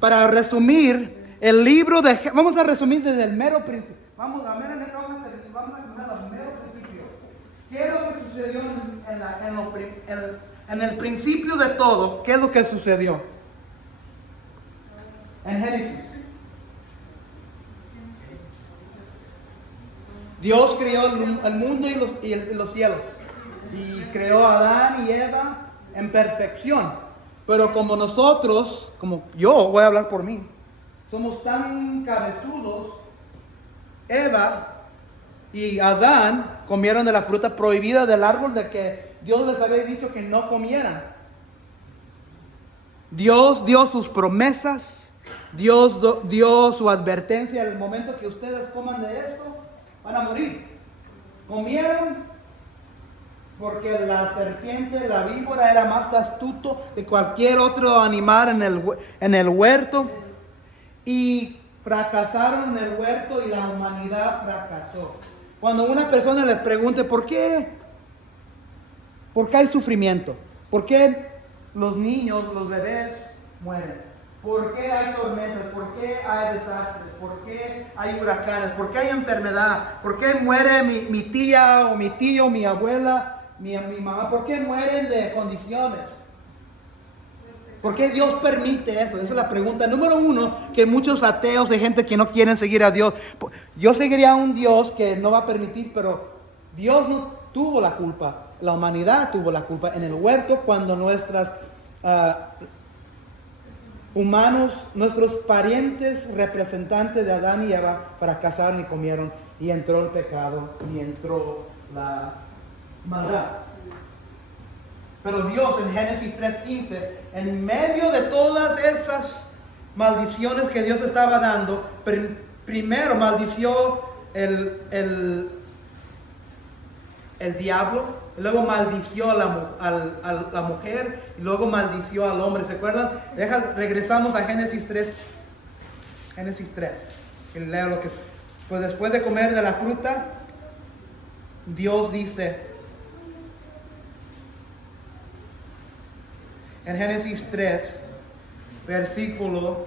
Para resumir, el libro de... Vamos a resumir desde el mero principio. Vamos a terminar al mero principio. ¿Qué es lo que sucedió en el principio de todo? ¿Qué es lo que sucedió? En Génesis. Dios creó el mundo y los cielos. Y creó a Adán y Eva en perfección. Pero como nosotros, como yo voy a hablar por mí, somos tan cabezudos, Eva y Adán comieron de la fruta prohibida del árbol de que Dios les había dicho que no comieran. Dios dio sus promesas, Dios dio su advertencia: en el momento que ustedes coman de esto, van a morir. Comieron porque la serpiente, la víbora, era más astuto que cualquier otro animal en el huerto. Y fracasaron en el huerto y la humanidad fracasó. Cuando una persona les pregunte ¿por qué hay sufrimiento? ¿Por qué los niños, los bebés mueren? ¿Por qué hay tormentas? ¿Por qué hay desastres? ¿Por qué hay huracanes? ¿Por qué hay enfermedad? ¿Por qué muere mi tía o mi tío, mi abuela, mi mamá? ¿Por qué mueren de condiciones? ¿Por qué Dios permite eso? Esa es la pregunta número uno que muchos ateos y gente que no quieren seguir a Dios. Yo seguiría a un Dios que no va a permitir, pero Dios no tuvo la culpa. La humanidad tuvo la culpa en el huerto cuando nuestras humanos, nuestros parientes representantes de Adán y Eva fracasaron y comieron, y entró el pecado y entró la maldad. Pero Dios en Génesis 3:15, en medio de todas esas maldiciones que Dios estaba dando, primero maldició el diablo, luego maldició a la mujer, y luego maldició al hombre. ¿Se acuerdan? Regresamos a Génesis 3. Génesis 3. Y leo lo que... Pues después de comer de la fruta, Dios dice... En Génesis 3, versículo...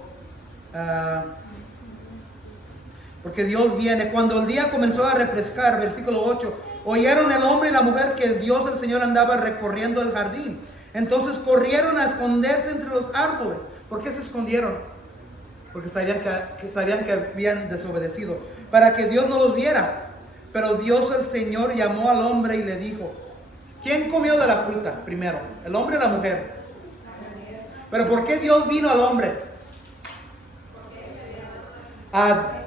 porque Dios viene. Cuando el día comenzó a refrescar, versículo 8, oyeron el hombre y la mujer que Dios el Señor andaba recorriendo el jardín. Entonces corrieron a esconderse entre los árboles. ¿Por qué se escondieron? Porque sabían que habían desobedecido, para que Dios no los viera. Pero Dios el Señor llamó al hombre y le dijo: ¿quién comió de la fruta primero? ¿El hombre o la mujer? Pero ¿por qué Dios vino al hombre?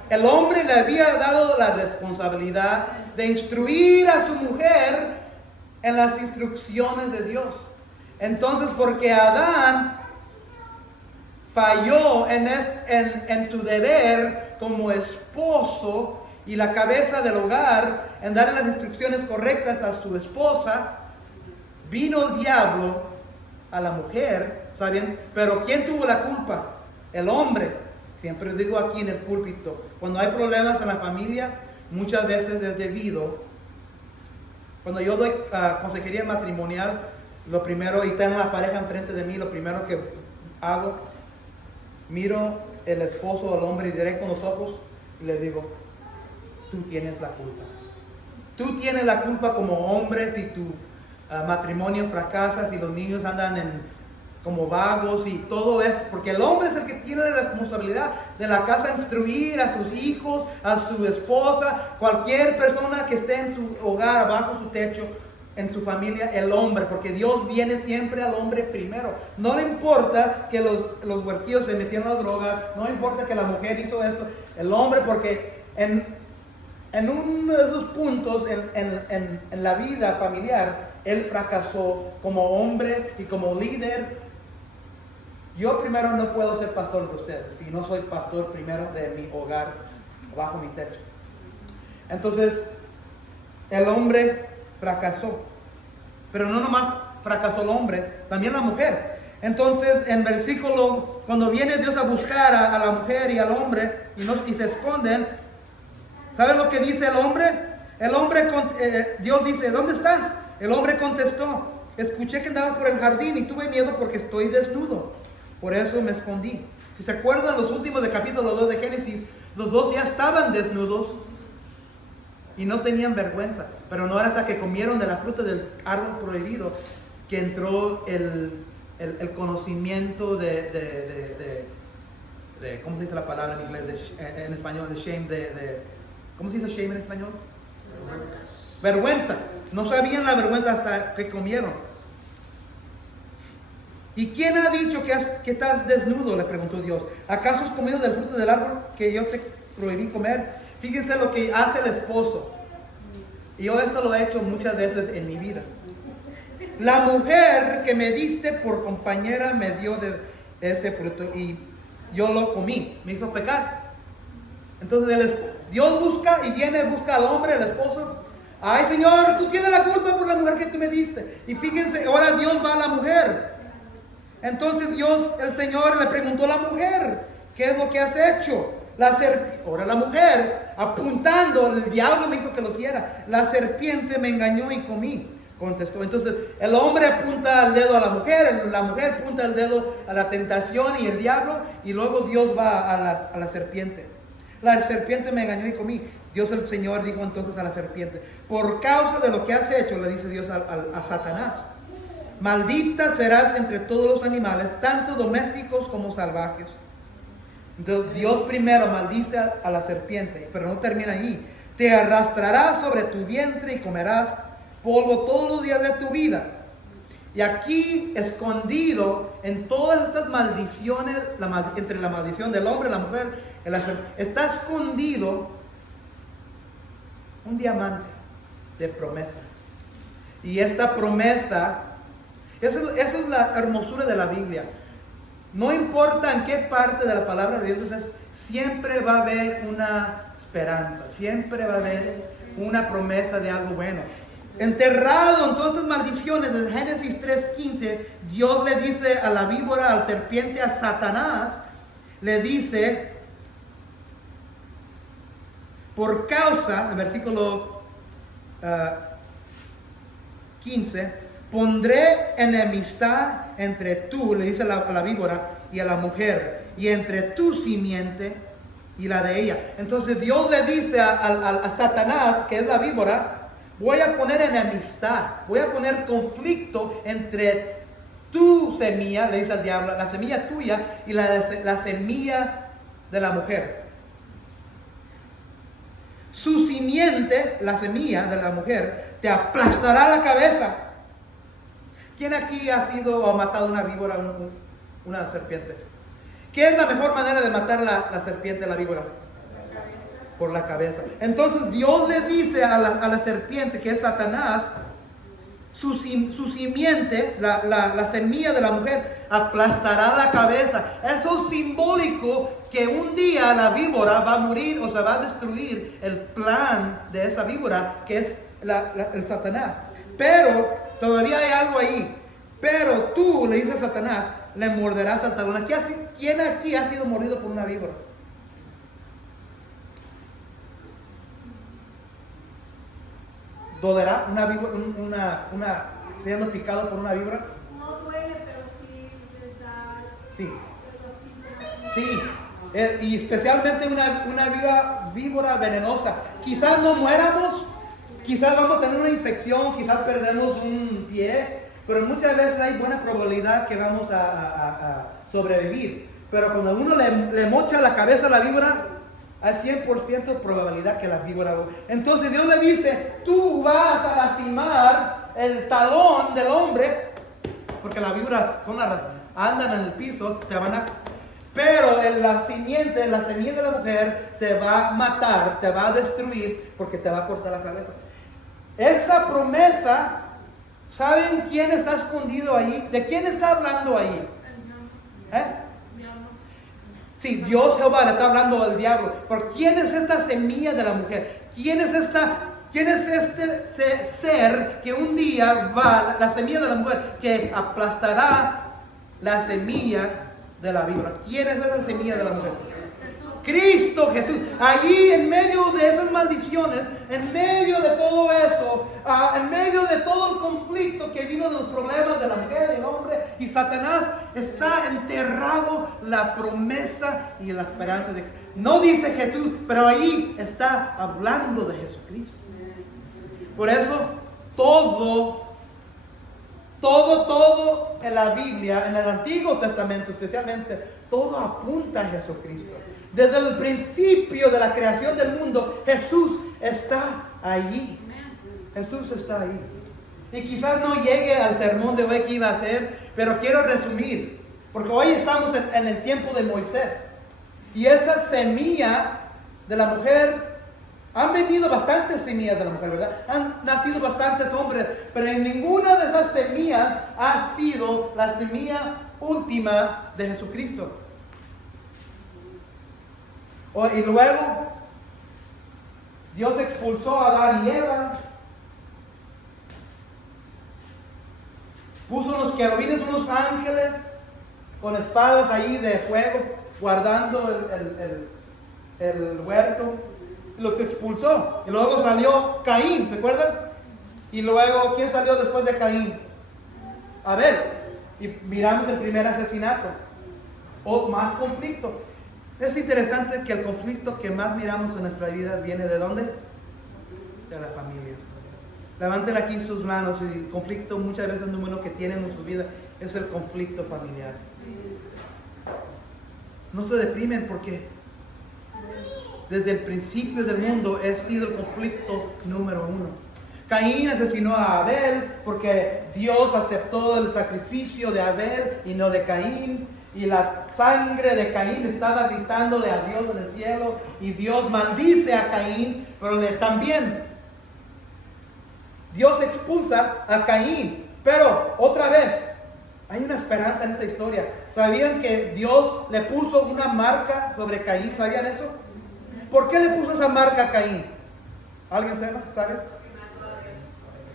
El hombre le había dado la responsabilidad de instruir a su mujer en las instrucciones de Dios. Entonces, porque Adán falló en su deber como esposo y la cabeza del hogar, en dar las instrucciones correctas a su esposa, vino el diablo a la mujer, ¿saben? Pero ¿quién tuvo la culpa? El hombre. Siempre digo aquí en el púlpito, cuando hay problemas en la familia, muchas veces es debido. Cuando yo doy consejería matrimonial, lo primero, y tengo la pareja enfrente de mí, lo primero que hago, miro el esposo al hombre directo en los ojos y le digo: tú tienes la culpa. Tú tienes la culpa como hombre si tu matrimonio fracasa, si los niños andan como vagos y todo esto, porque el hombre es el que tiene la responsabilidad de la casa, instruir a sus hijos, a su esposa, cualquier persona que esté en su hogar, bajo su techo, en su familia, el hombre, porque Dios viene siempre al hombre primero. No le importa que los huerquillos se metieron a la droga, no le importa que la mujer hizo esto, el hombre, porque en uno de esos puntos en la vida familiar, él fracasó como hombre y como líder. Yo primero no puedo ser pastor de ustedes si no soy pastor primero de mi hogar, bajo mi techo. Entonces, el hombre fracasó. Pero no nomás fracasó el hombre, también la mujer. Entonces, en versículo, cuando viene Dios a buscar a la mujer y al hombre y se esconden, ¿saben lo que dice el hombre? Dios dice: ¿dónde estás? El hombre contestó: escuché que andabas por el jardín y tuve miedo porque estoy desnudo. Por eso me escondí. Si se acuerdan los últimos del capítulo 2 de Génesis, los dos ya estaban desnudos y no tenían vergüenza. Pero no era hasta que comieron de la fruta del árbol prohibido que entró el conocimiento de ¿cómo se dice la palabra en inglés? En español, de shame, ¿cómo se dice shame en español? Vergüenza. No sabían la vergüenza hasta que comieron. ¿Y quién ha dicho que estás desnudo?, le preguntó Dios. ¿Acaso has comido del fruto del árbol que yo te prohibí comer? Fíjense lo que hace el esposo. Y yo esto lo he hecho muchas veces en mi vida. La mujer que me diste por compañera me dio de ese fruto y yo lo comí, me hizo pecar. Entonces Dios busca al hombre, el esposo. Ay, Señor, tú tienes la culpa por la mujer que tú me diste. Y fíjense, ahora Dios va a la mujer. Entonces Dios, el Señor, le preguntó a la mujer, ¿qué es lo que has hecho? Ahora la mujer, apuntando, el diablo me hizo que lo hiciera. La serpiente me engañó y comí, contestó. Entonces el hombre apunta el dedo a la mujer apunta el dedo a la tentación y el diablo, y luego Dios va a la serpiente. La serpiente me engañó y comí. Dios el Señor dijo entonces a la serpiente, por causa de lo que has hecho, le dice Dios a Satanás, maldita serás entre todos los animales, tanto domésticos como salvajes. Entonces Dios primero maldice a la serpiente, pero no termina ahí. Te arrastrarás sobre tu vientre y comerás polvo todos los días de tu vida. Y aquí, escondido en todas estas maldiciones, entre la maldición del hombre y la mujer, está escondido un diamante de promesa. Y esta promesa, esa es la hermosura de la Biblia. No importa en qué parte de la palabra de Dios siempre va a haber una esperanza, siempre va a haber una promesa de algo bueno. Enterrado en todas estas maldiciones, desde Génesis 3:15, Dios le dice a la víbora, al serpiente, a Satanás, le dice, por causa, en versículo 15, pondré enemistad entre tú, le dice a la víbora, y a la mujer, y entre tu simiente y la de ella. Entonces Dios le dice a Satanás, que es la víbora, voy a poner enemistad, voy a poner conflicto entre tu semilla, le dice al diablo, la semilla tuya y la semilla de la mujer. Su simiente, la semilla de la mujer, te aplastará la cabeza. ¿Quién aquí ha sido o ha matado una víbora, una serpiente? ¿Qué es la mejor manera de matar la serpiente, la víbora? Por la cabeza. Entonces Dios le dice a la serpiente, que es Satanás, su simiente, la semilla de la mujer, aplastará la cabeza. Eso es simbólico que un día la víbora va a morir o se va a destruir el plan de esa víbora, que es el Satanás. Pero todavía hay algo ahí. Pero tú, le dice a Satanás, le morderás al talón. ¿Quién aquí ha sido mordido por una víbora? ¿Dolerá una víbora, siendo picado por una víbora? No duele, pero sí les da. Sí. Sí. Y especialmente una víbora venenosa. Quizás no muéramos, quizás vamos a tener una infección, quizás perdemos un pie, pero muchas veces hay buena probabilidad que vamos a sobrevivir. Pero cuando uno le mocha la cabeza a la víbora, hay 100% probabilidad que la víbora. Entonces Dios le dice, tú vas a lastimar el talón del hombre, porque las víboras andan en el piso, pero la semilla de la mujer te va a matar, te va a destruir, porque te va a cortar la cabeza. Esa promesa, ¿saben quién está escondido ahí? ¿De quién está hablando ahí? Sí, Dios Jehová le está hablando al diablo. ¿Por quién es esta semilla de la mujer? ¿Quién es este ser que un día la semilla de la mujer, que aplastará la semilla de la víbora? ¿Quién es esa semilla de la mujer? Cristo Jesús. Allí en medio de esas maldiciones, en medio de todo eso, En medio de todo el conflicto que vino de los problemas de la mujer y el hombre y Satanás, está enterrado la promesa y la esperanza de... No dice Jesús, pero ahí está hablando de Jesucristo. Por eso todo en la Biblia, en el Antiguo Testamento especialmente, todo apunta a Jesucristo. Desde el principio de la creación del mundo, Jesús está allí. Jesús está ahí. Y quizás no llegue al sermón de hoy que iba a hacer, pero quiero resumir, porque hoy estamos en el tiempo de Moisés. Y esa semilla de la mujer, han venido bastantes semillas de la mujer, ¿verdad? Han nacido bastantes hombres, pero en ninguna de esas semillas ha sido la semilla última de Jesucristo. Y luego, Dios expulsó a Adán y Eva, puso unos querubines, unos ángeles, con espadas ahí de fuego, guardando el huerto. Lo que expulsó. Y luego salió Caín, ¿se acuerdan? Y luego, ¿quién salió después de Caín? Abel. Y miramos el primer asesinato. O más conflicto. Es interesante que el conflicto que más miramos en nuestra vida viene ¿de dónde? De la familia. Levanten aquí sus manos. Y el conflicto muchas veces número uno que tienen en su vida es el conflicto familiar. No se deprimen porque desde el principio del mundo ha sido el conflicto número uno. Caín asesinó a Abel porque Dios aceptó el sacrificio de Abel y no de Caín. Y la sangre de Caín estaba gritándole a Dios en el cielo. Y Dios maldice a Caín, pero también Dios expulsa a Caín. Pero otra vez, hay una esperanza en esta historia. ¿Sabían que Dios le puso una marca sobre Caín? ¿Sabían eso? ¿Por qué le puso esa marca a Caín? ¿Alguien sabe?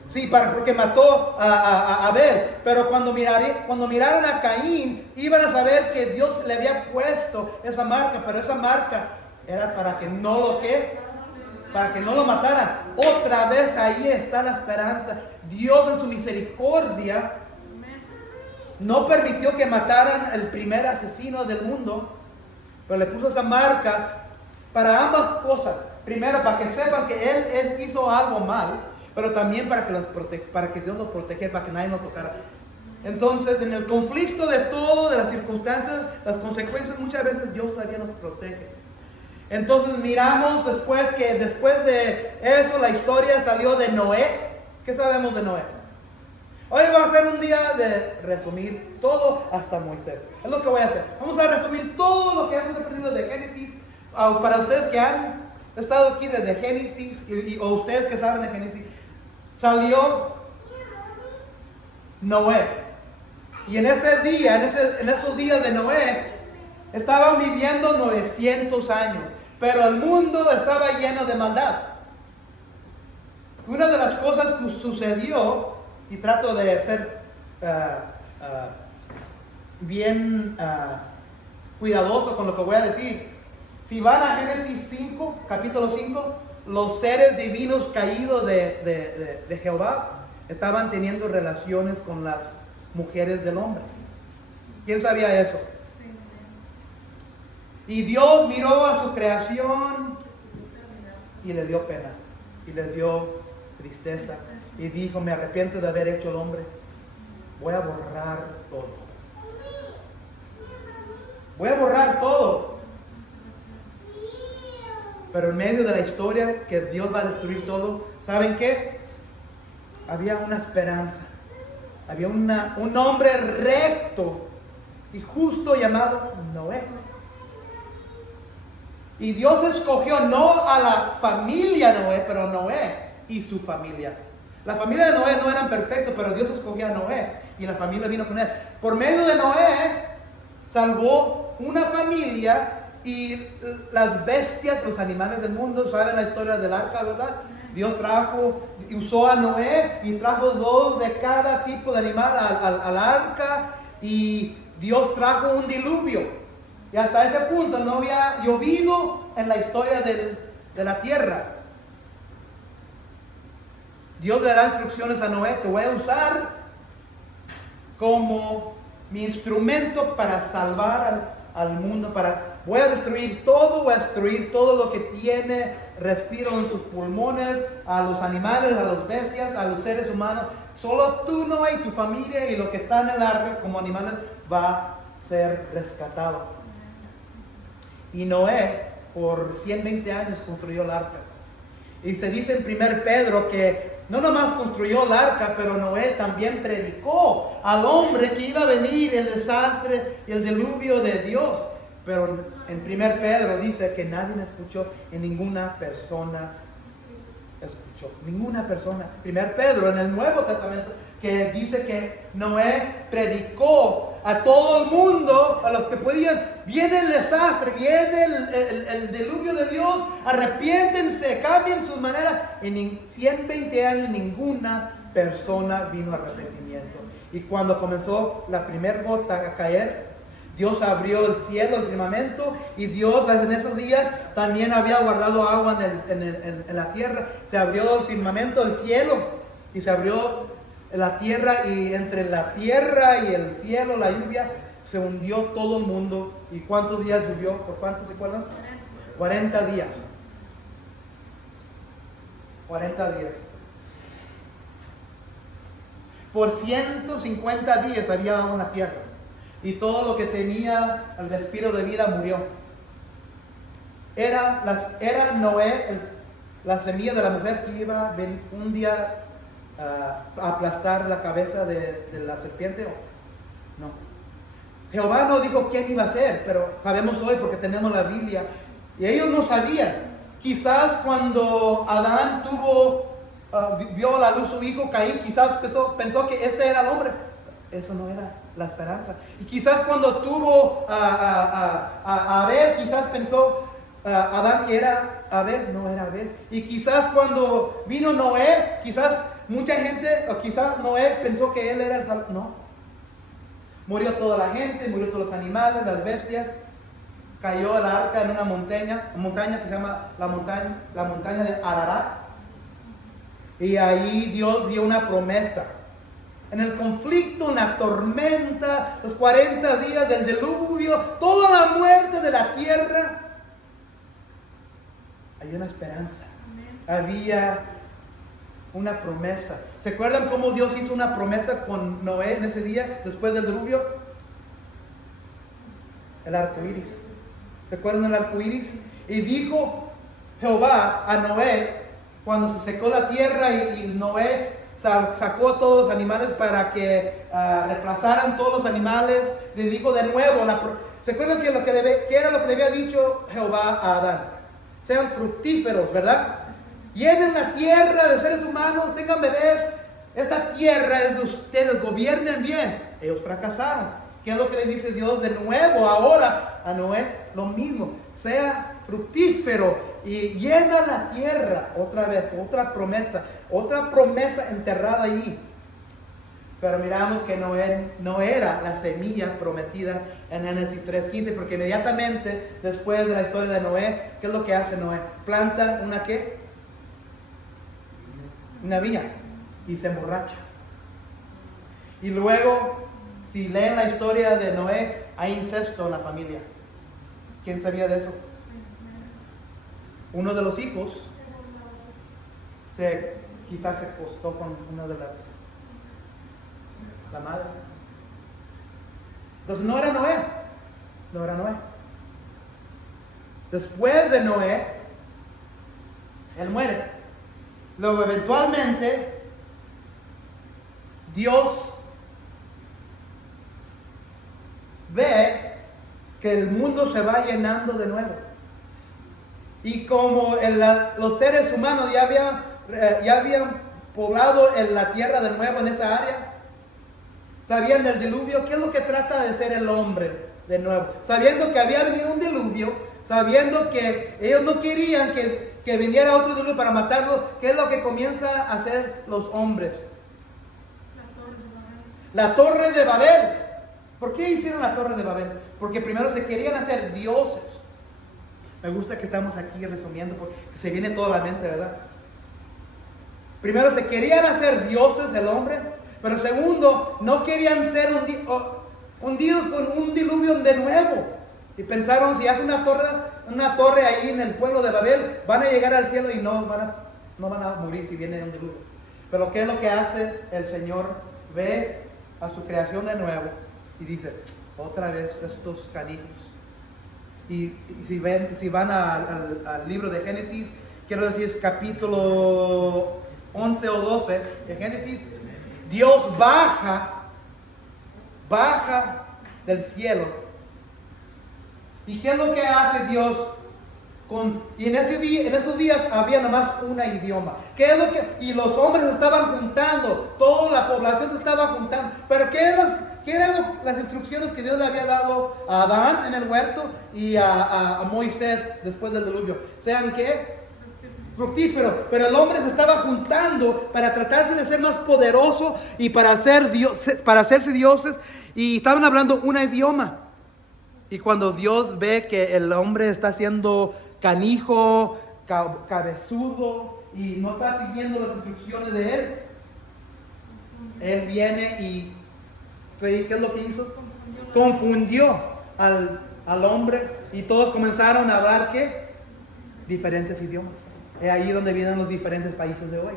Sí, porque mató a Abel. Pero cuando miraron a Caín, iban a saber que Dios le había puesto esa marca. Pero esa marca era para que no lo mataran. Otra vez ahí está la esperanza. Dios en su misericordia no permitió que mataran el primer asesino del mundo, pero le puso esa marca para ambas cosas. Primero, para que sepan que él hizo algo mal, pero también para que Dios lo protegiera, para que nadie lo tocara. Entonces, en el conflicto de todo, de las circunstancias, las consecuencias, muchas veces Dios todavía nos protege. Entonces miramos después de eso, la historia salió de Noé. ¿Qué sabemos de Noé? Hoy va a ser un día de resumir todo hasta Moisés. Es lo que voy a hacer. Vamos a resumir todo lo que hemos aprendido de Génesis. Para ustedes que han estado aquí desde Génesis, o ustedes que saben de Génesis, salió Noé. Y en ese día, en esos días de Noé, estaban viviendo 900 años. Pero el mundo estaba lleno de maldad. Una de las cosas que sucedió, y trato de ser bien cuidadoso con lo que voy a decir. Si van a Génesis 5, capítulo 5, los seres divinos caídos de Jehová estaban teniendo relaciones con las mujeres del hombre. ¿Quién sabía eso? Y Dios miró a su creación y le dio pena, y le dio tristeza, y dijo: me arrepiento de haber hecho el hombre, voy a borrar todo. Voy a borrar todo. Pero en medio de la historia que Dios va a destruir todo, ¿saben qué? Había una esperanza. Había un hombre recto y justo llamado Noé. Y Dios escogió no a la familia Noé, pero Noé y su familia. La familia de Noé no eran perfectos, pero Dios escogió a Noé y la familia vino con él. Por medio de Noé salvó una familia y las bestias, los animales del mundo. ¿Saben la historia del arca, verdad? Dios usó a Noé y trajo 2 de cada tipo de animal al arca, y Dios trajo un diluvio. Y hasta ese punto no había llovido en la historia de la tierra. Dios le da instrucciones a Noé: te voy a usar como mi instrumento para salvar al mundo, voy a destruir todo, voy a destruir todo lo que tiene respiro en sus pulmones, a los animales, a las bestias, a los seres humanos. Solo tú, Noé, y tu familia y lo que está en el arca como animales va a ser rescatado. Y Noé por 120 años construyó el arca. Y se dice en 1 Pedro que no nomás construyó el arca, pero Noé también predicó al hombre que iba a venir el desastre y el diluvio de Dios. Pero en 1 Pedro dice que nadie escuchó y ninguna persona escuchó. Ninguna persona. 1 Pedro en el Nuevo Testamento que dice que Noé predicó a todo el mundo, a los que podían: viene el desastre, viene el diluvio de Dios, arrepiéntense, cambien sus maneras. En 120 años ninguna persona vino a arrepentimiento. Y cuando comenzó la primera gota a caer, Dios abrió el cielo, el firmamento, y Dios en esos días también había guardado agua en la tierra. Se abrió el firmamento, el cielo, y se abrió la tierra, y entre la tierra y el cielo, la lluvia, se hundió todo el mundo. ¿Y cuántos días llovió? ¿Por cuántos se acuerdan? 40 días. 40 días. Por 150 días había agua en la tierra. Y todo lo que tenía el respiro de vida murió. Era Noé la semilla de la mujer que iba un día a aplastar la cabeza de la serpiente. No. Jehová no dijo quién iba a ser, pero sabemos hoy porque tenemos la Biblia. Y ellos no sabían. Quizás cuando Adán vio a la luz su hijo Caín, quizás pensó que este era el hombre. Eso no era la esperanza. Y quizás cuando tuvo a Abel, quizás pensó Adán que era Abel, no era Abel. Y quizás cuando vino Noé, quizás mucha gente, o quizás Noé pensó que él era el Salvador. No. Murió toda la gente, murió todos los animales, las bestias. Cayó el arca en una montaña que se llama la montaña de Ararat. Y ahí Dios dio una promesa. En el conflicto, en la tormenta, los 40 días del diluvio, toda la muerte de la tierra, había una esperanza. Había una promesa. ¿Se acuerdan cómo Dios hizo una promesa con Noé en ese día, después del diluvio? El arco iris. ¿Se acuerdan del arco iris? Y dijo Jehová a Noé, cuando se secó la tierra y Noé sacó a todos los animales para que reemplazaran todos los animales, le dijo de nuevo, ¿se acuerdan que era lo que le había dicho Jehová a Adán? Sean fructíferos, ¿verdad? Llenen la tierra de seres humanos, tengan bebés. Esta tierra es de ustedes, gobiernen bien. Ellos fracasaron. ¿Qué es lo que le dice Dios de nuevo ahora a Noé? Lo mismo, sea fructífero y llena la tierra. Otra vez, otra promesa enterrada allí. Pero miramos que Noé no era la semilla prometida en Génesis 3:15, porque inmediatamente después de la historia de Noé, ¿qué es lo que hace Noé? Planta una ¿qué? Una viña y se emborracha. Y luego, si leen la historia de Noé, hay incesto en la familia. ¿Quién sabía de eso? Uno de los hijos quizás se acostó con una de la madre. Entonces no era Noé. Después de Noé, él muere. Luego eventualmente Dios ve que el mundo se va llenando de nuevo. Y como los seres humanos ya habían poblado la tierra de nuevo en esa área, sabían del diluvio. ¿Qué es lo que trata de ser el hombre de nuevo? Sabiendo que había venido un diluvio, sabiendo que ellos no querían que viniera otro diluvio para matarlos, ¿qué es lo que comienza a hacer los hombres? La Torre de Babel. ¿Por qué hicieron la Torre de Babel? Porque primero se querían hacer dioses. Me gusta que estamos aquí resumiendo porque se viene toda la mente, ¿verdad? Primero, se querían hacer dioses el hombre, pero segundo, no querían ser hundidos con un diluvio de nuevo. Y pensaron, si hace una torre ahí en el pueblo de Babel, van a llegar al cielo y no van a morir si viene un diluvio. Pero ¿qué es lo que hace el Señor? Ve a su creación de nuevo y dice, otra vez estos canijos. Y si van al libro de Génesis, quiero decir capítulo 11 o 12 de Génesis, Dios baja del cielo. ¿Y qué es lo que hace Dios? Y en esos días había nomás un idioma. Y los hombres se estaban juntando, toda la población se estaba juntando. Pero ¿qué eran las instrucciones que Dios le había dado a Adán en el huerto y a Moisés después del diluvio? ¿Sean qué? Fructífero. Pero el hombre se estaba juntando para tratarse de ser más poderoso y para hacerse dioses. Y estaban hablando un idioma. Y cuando Dios ve que el hombre está siendo canijo, cabezudo y no está siguiendo las instrucciones de él viene y ¿qué es lo que hizo? Confundió al hombre y todos comenzaron a hablar ¿qué? Diferentes idiomas. Es ahí donde vienen los diferentes países de hoy.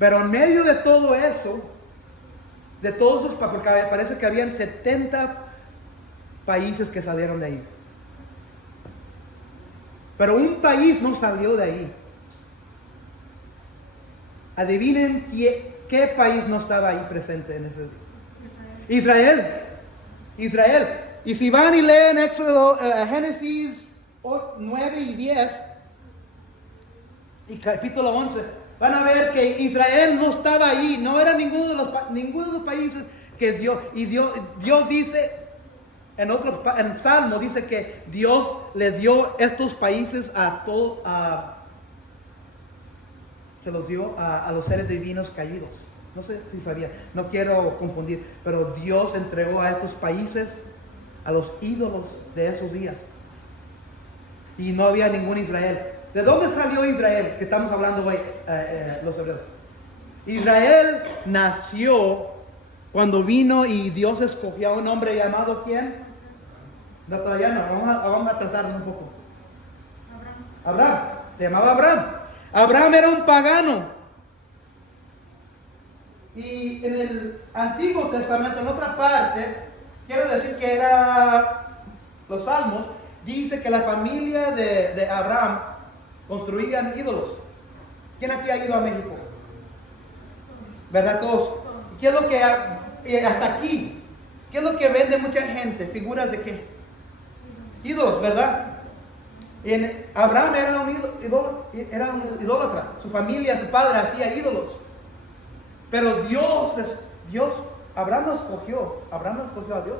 Pero en medio de todo eso, de todos esos, porque parece que habían 70 países que salieron de ahí. Pero un país no salió de ahí. Adivinen qué país no estaba ahí presente en ese día. Israel. Y si van y leen Génesis 9 y 10 y capítulo 11, van a ver que Israel no estaba ahí. No era ninguno de los países que Dios dice. En Salmo dice que Dios le dio estos países se los dio a los seres divinos caídos. No sé si sabía, no quiero confundir, pero Dios entregó a estos países a los ídolos de esos días. Y no había ningún Israel. ¿De dónde salió Israel? Que estamos hablando hoy, los hebreos. Israel nació cuando vino y Dios escogió a un hombre llamado ¿quién? No, todavía no, vamos a atrasarnos un poco. Abraham, se llamaba Abraham. Abraham era un pagano. Y en el Antiguo Testamento, en otra parte, quiero decir que era los Salmos, dice que la familia de Abraham construían ídolos. ¿Quién aquí ha ido a México? ¿Verdad? Todos. ¿Qué es lo que hasta aquí? ¿Qué es lo que vende mucha gente? ¿Figuras de qué? Ídolos, ¿verdad? Abraham era un idólatra. Su familia, su padre hacía ídolos. Pero Abraham no escogió a Dios.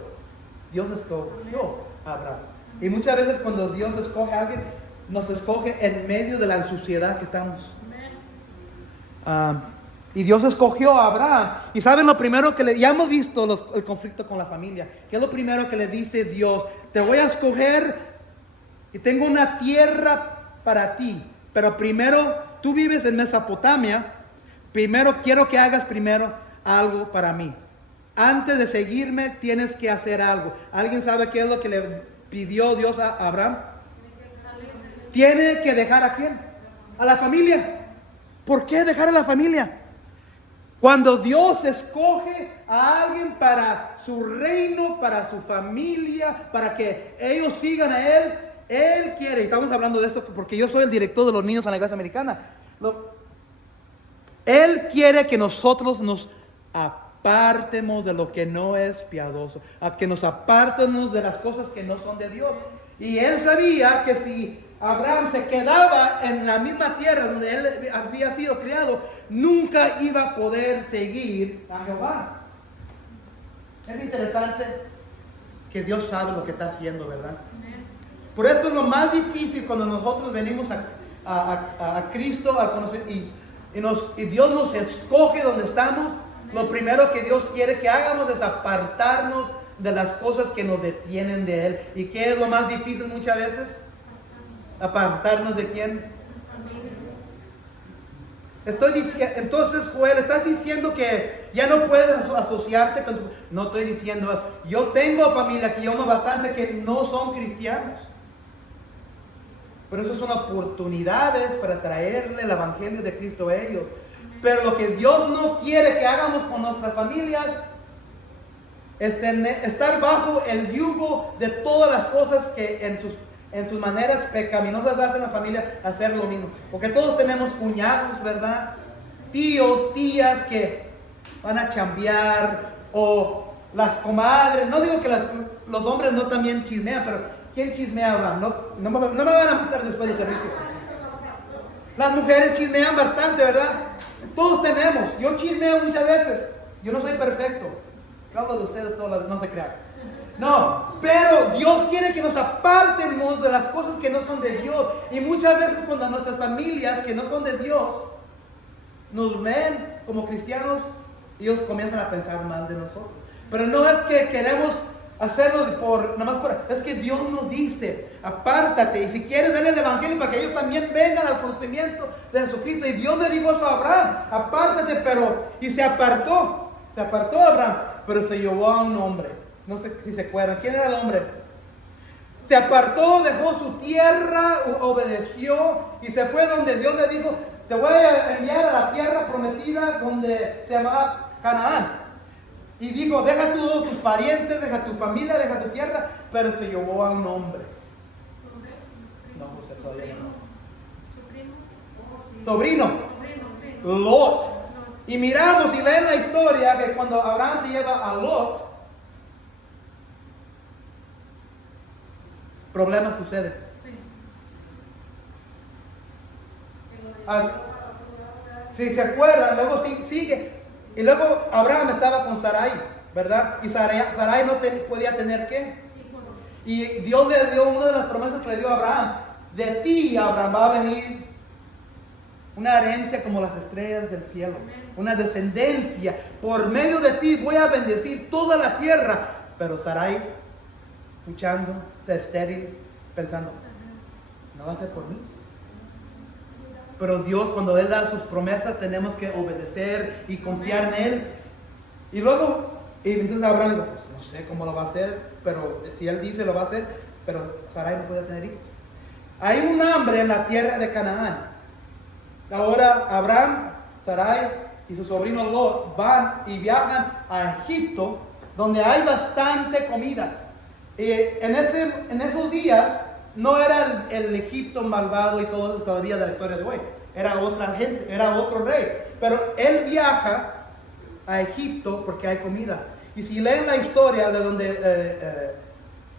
Dios escogió a Abraham. Y muchas veces cuando Dios escoge a alguien, nos escoge en medio de la suciedad que estamos. Y Dios escogió a Abraham. Y saben lo primero ya hemos visto el conflicto con la familia. ¿Qué es lo primero que le dice Dios? Te voy a escoger y tengo una tierra para ti. Pero primero, tú vives en Mesopotamia. Quiero que hagas primero algo para mí. Antes de seguirme, tienes que hacer algo. ¿Alguien sabe qué es lo que le pidió Dios a Abraham? Tiene que dejar ¿a quién? A la familia. ¿Por qué dejar a la familia? Cuando Dios escoge a alguien para su reino, para su familia, para que ellos sigan a Él quiere, y estamos hablando de esto porque yo soy el director de los niños en la iglesia americana. Él quiere que nosotros nos apartemos de lo que no es piadoso, a que nos apartemos de las cosas que no son de Dios. Y Él sabía que si Abraham se quedaba en la misma tierra donde él había sido criado, nunca iba a poder seguir a Jehová. Es interesante que Dios sabe lo que está haciendo, ¿verdad? Por eso es lo más difícil cuando nosotros venimos a Cristo a conocer y Dios nos escoge donde estamos. Lo primero que Dios quiere que hagamos es apartarnos de las cosas que nos detienen de Él. ¿Y qué es lo más difícil muchas veces? ¿Apartarnos de quién? Entonces, Joel, ¿estás diciendo que ya no puedes asociarte con tu... No estoy diciendo, yo tengo familia que yo amo bastante que no son cristianos. Pero esas son oportunidades para traerle el evangelio de Cristo a ellos. Pero lo que Dios no quiere que hagamos con nuestras familias es estar bajo el yugo de todas las cosas que en sus maneras pecaminosas hacen las familias, hacer lo mismo. Porque todos tenemos cuñados, ¿verdad? Tíos, tías que van a chambear, o las comadres. No digo que los hombres no también chismean, pero ¿quién chismeaba? No me van a matar después del servicio. Las mujeres chismean bastante, ¿verdad? Todos tenemos. Yo chismeo muchas veces. Yo no soy perfecto. Yo hablo de ustedes todas, no se crean. No, pero Dios quiere que nos apartemos de las cosas que no son de Dios. Y muchas veces cuando nuestras familias que no son de Dios nos ven como cristianos, ellos comienzan a pensar mal de nosotros. Pero no es que queremos hacerlo es que Dios nos dice, apártate, y si quieres darle el evangelio para que ellos también vengan al conocimiento de Jesucristo. Y Dios le dijo eso a Abraham, apártate, y se apartó Abraham, pero se llevó a un hombre. No sé si se acuerdan, ¿quién era el hombre? Se apartó, dejó su tierra, obedeció y se fue donde Dios le dijo, te voy a enviar a la tierra prometida donde se llamaba Canaán. Y dijo, deja todos tus parientes, deja tu familia, deja tu tierra, pero se llevó a un hombre. No, José, todavía no. Sobrino. Lot. Y miramos y leen la historia que cuando Abraham se lleva a Lot, problemas suceden. Si se acuerdan, luego sigue. Y luego Abraham estaba con Sarai, ¿verdad? Y Sarai no podía tener ¿qué? Y Dios le dio una de las promesas que le dio a Abraham. De ti, Abraham, va a venir una herencia como las estrellas del cielo. Una descendencia. Por medio de ti voy a bendecir toda la tierra. Pero Sarai, escuchando, estéril, pensando, no va a ser por mí. Pero Dios, cuando Él da sus promesas, tenemos que obedecer y confiar en Él. Y luego, entonces Abraham dijo, pues no sé cómo lo va a hacer, pero si Él dice lo va a hacer, pero Sarai no puede tener hijos. Hay un hambre en la tierra de Canaán. Ahora Abraham, Sarai y su sobrino Lot van y viajan a Egipto, donde hay bastante comida. En esos días, no era el Egipto malvado y todo todavía de la historia de hoy. Era otra gente, era otro rey. Pero él viaja a Egipto porque hay comida. Y si leen la historia de donde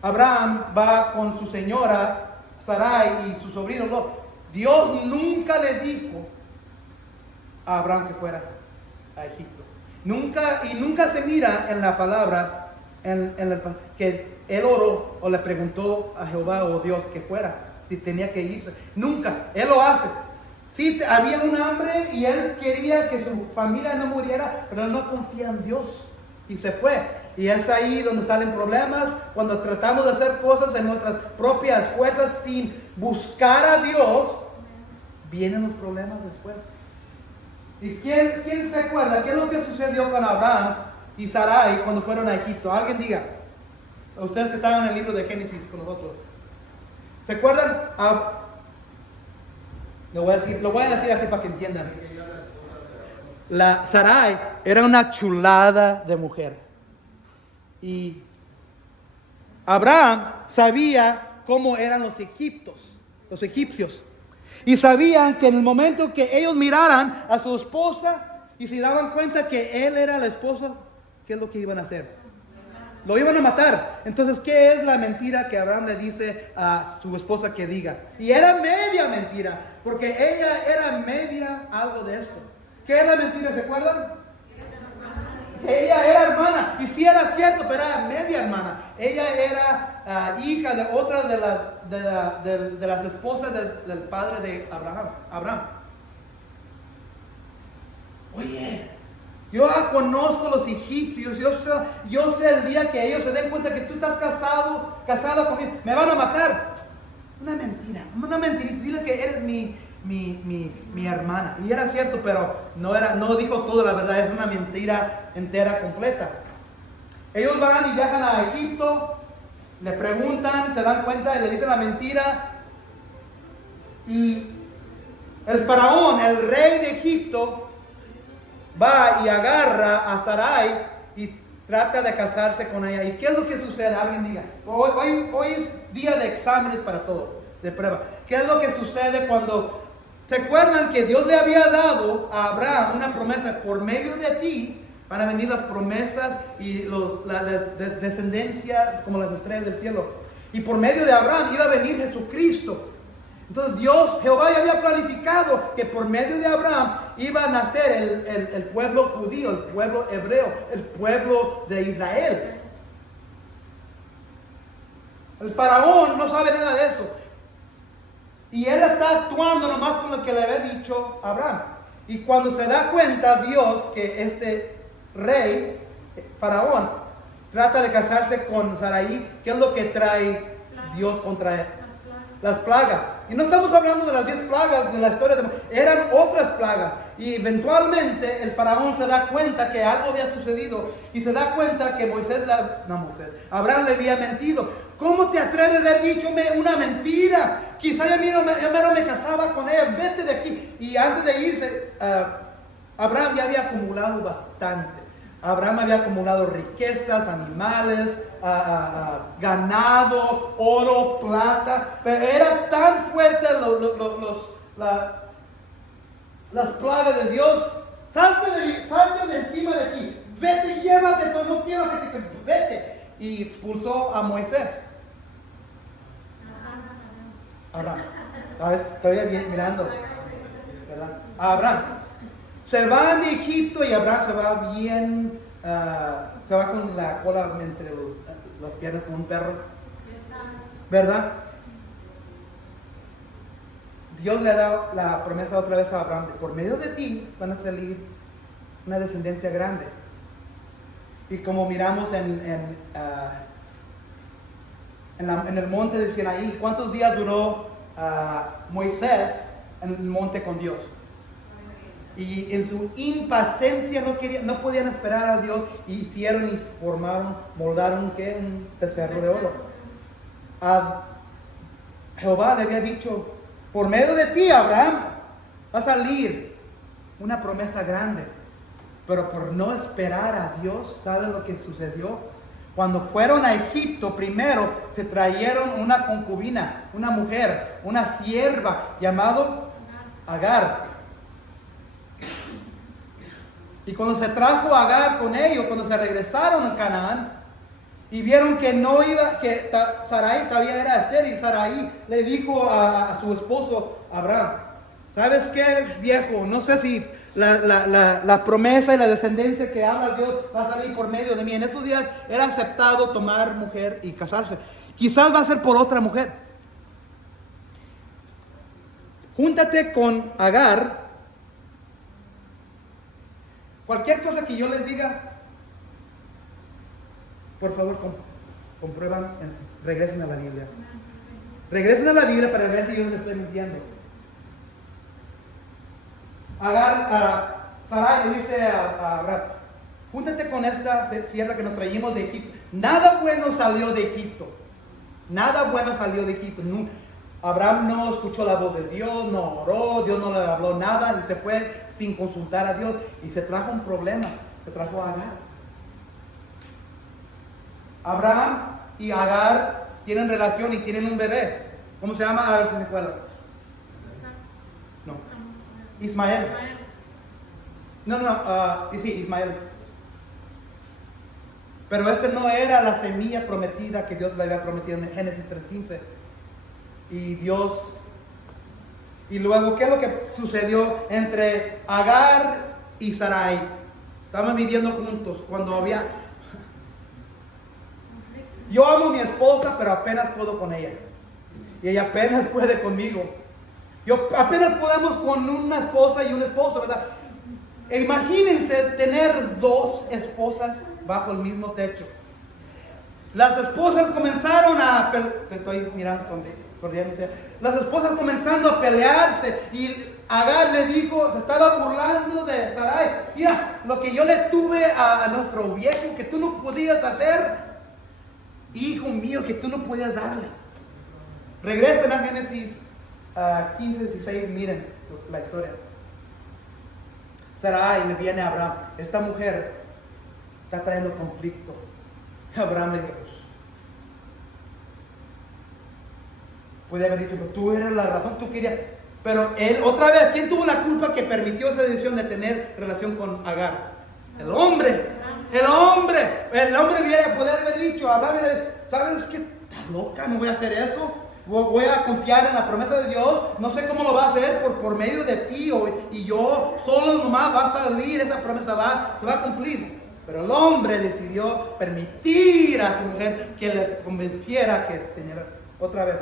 Abraham va con su señora Sarai y su sobrino Lot, Dios nunca le dijo a Abraham que fuera a Egipto. Nunca se mira en la palabra que él oró o le preguntó a Jehová o Dios que fuera, si tenía que irse. Nunca, él lo hace. Sí, había un hambre y él quería que su familia no muriera, pero él no confía en Dios y se fue. Y es ahí donde salen problemas, cuando tratamos de hacer cosas en nuestras propias fuerzas sin buscar a Dios, vienen los problemas después. ¿Y quién se acuerda? ¿Qué es lo que sucedió con Abraham y Sarai cuando fueron a Egipto? Alguien diga. Ustedes que estaban en el libro de Génesis con nosotros. ¿Se acuerdan? Lo voy a decir así para que entiendan. La Sarai era una chulada de mujer. Y Abraham sabía cómo eran los egipcios. Y sabían que en el momento que ellos miraran a su esposa y se daban cuenta que él era la esposa, ¿qué es lo que iban a hacer? Lo iban a matar. Entonces, ¿qué es la mentira que Abraham le dice a su esposa que diga? Y era media mentira, porque ella era media algo de esto. ¿Qué es la mentira? ¿Se acuerdan? Que ella era hermana. Y sí era cierto, pero era media hermana. Ella era hija de otra de las esposas del padre de Abraham. Oye, yo conozco a los egipcios, yo sé el día que ellos se den cuenta que tú estás casada conmigo, me van a matar. Una mentira, dile que eres mi mi hermana. Y era cierto, pero no dijo toda la verdad, es una mentira entera, completa. Ellos van y viajan a Egipto, le preguntan, se dan cuenta y le dicen la mentira. Y el faraón, el rey de Egipto, va y agarra a Sarai y trata de casarse con ella. ¿Y qué es lo que sucede? Alguien diga. Hoy es día de exámenes para todos, de prueba. ¿Qué es lo que sucede cuando... ¿Se acuerdan que Dios le había dado a Abraham una promesa? Por medio de ti van a venir las promesas y la descendencia como las estrellas del cielo. Y por medio de Abraham iba a venir Jesucristo. Entonces Jehová ya había planificado que por medio de Abraham iba a nacer el pueblo judío, el pueblo hebreo, el pueblo de Israel. El faraón no sabe nada de eso. Y él está actuando nomás con lo que le había dicho Abraham. Y cuando se da cuenta Dios que este rey, faraón, trata de casarse con Sarai, ¿qué es lo que trae Dios contra él? Las plagas. Y no estamos hablando de las 10 plagas de la historia eran otras plagas. Y eventualmente el faraón se da cuenta que algo había sucedido. Y se da cuenta que Abraham le había mentido. ¿Cómo te atreves a haber dicho una mentira? Quizá yo no me casaba con ella. Vete de aquí. Y antes de irse, Abraham ya había acumulado bastante. Abraham había acumulado riquezas, animales, ganado, oro, plata. Pero era tan fuerte las plagas de Dios. Salte de encima de aquí. Vete, llévate todo. No quiero que te... Vete. Y expulsó a Moisés. Abraham. A ver, todavía bien mirando. ¿Verdad? Abraham. Se van de Egipto y Abraham se va bien, se va con la cola entre las piernas como un perro. ¿Verdad? Dios le ha dado la promesa otra vez a Abraham. Por medio de ti van a salir una descendencia grande. Y como miramos en el monte de Sinaí, ¿cuántos días duró Moisés en el monte con Dios? Y en su impaciencia no podían esperar a Dios. Y hicieron y moldaron un becerro de oro. A Jehová le había dicho, por medio de ti, Abraham, va a salir una promesa grande. Pero por no esperar a Dios, ¿saben lo que sucedió? Cuando fueron a Egipto, primero se trajeron una concubina, una mujer, una sierva llamado Agar. Y cuando se trajo a Agar con ellos, cuando se regresaron a Canaán y vieron que que Sarai todavía era estéril, Sarai le dijo a su esposo Abraham, ¿sabes qué, viejo? No sé si la promesa y la descendencia que habla Dios va a salir por medio de mí. En esos días era aceptado tomar mujer y casarse. Quizás va a ser por otra mujer. Júntate con Agar. Cualquier cosa que yo les diga, por favor, comprueban, regresen a la Biblia. Regresen a la Biblia para ver si yo les estoy mintiendo. Sarai le dice a Abraham, júntate con esta sierva que nos trajimos de Egipto. Nada bueno salió de Egipto. Nada bueno salió de Egipto. Abraham no escuchó la voz de Dios, no oró, Dios no le habló nada, y se fue sin consultar a Dios y se trajo un problema, se trajo a Agar. Abraham y Agar tienen relación y tienen un bebé. ¿Cómo se llama? A ver si se acuerdan. No. Ismael. Sí, Ismael. Pero este no era la semilla prometida que Dios le había prometido en Génesis 3:15. Y luego, ¿qué es lo que sucedió entre Agar y Sarai? Estaban viviendo juntos cuando había... Yo amo a mi esposa, pero apenas puedo con ella. Y ella apenas puede conmigo. Apenas podemos con una esposa y un esposo, ¿verdad? E imagínense tener 2 esposas bajo el mismo techo. Las esposas comenzaron a... Te estoy mirando sonreír. corriéndose. Las esposas comenzando a pelearse y Agar le dijo, se estaba burlando de Sarai. Mira, lo que yo le tuve a nuestro viejo que tú no podías hacer, hijo mío, que tú no podías darle. Regresen a Génesis 15, 16, miren la historia. Sarai le viene a Abraham, esta mujer está trayendo conflicto. Abraham le dijo, puede haber dicho, pero tú eres la razón, tú querías. Pero él, otra vez, ¿quién tuvo la culpa que permitió esa decisión de tener relación con Agar? El hombre. El hombre viene a poder haber dicho, Abraham, ¿sabes qué? ¿Estás loca? No voy a hacer eso. Voy a confiar en la promesa de Dios. No sé cómo lo va a hacer por medio de ti. Y yo solo nomás va a salir. Esa promesa se va a cumplir. Pero el hombre decidió permitir a su mujer que le convenciera que tenía otra vez.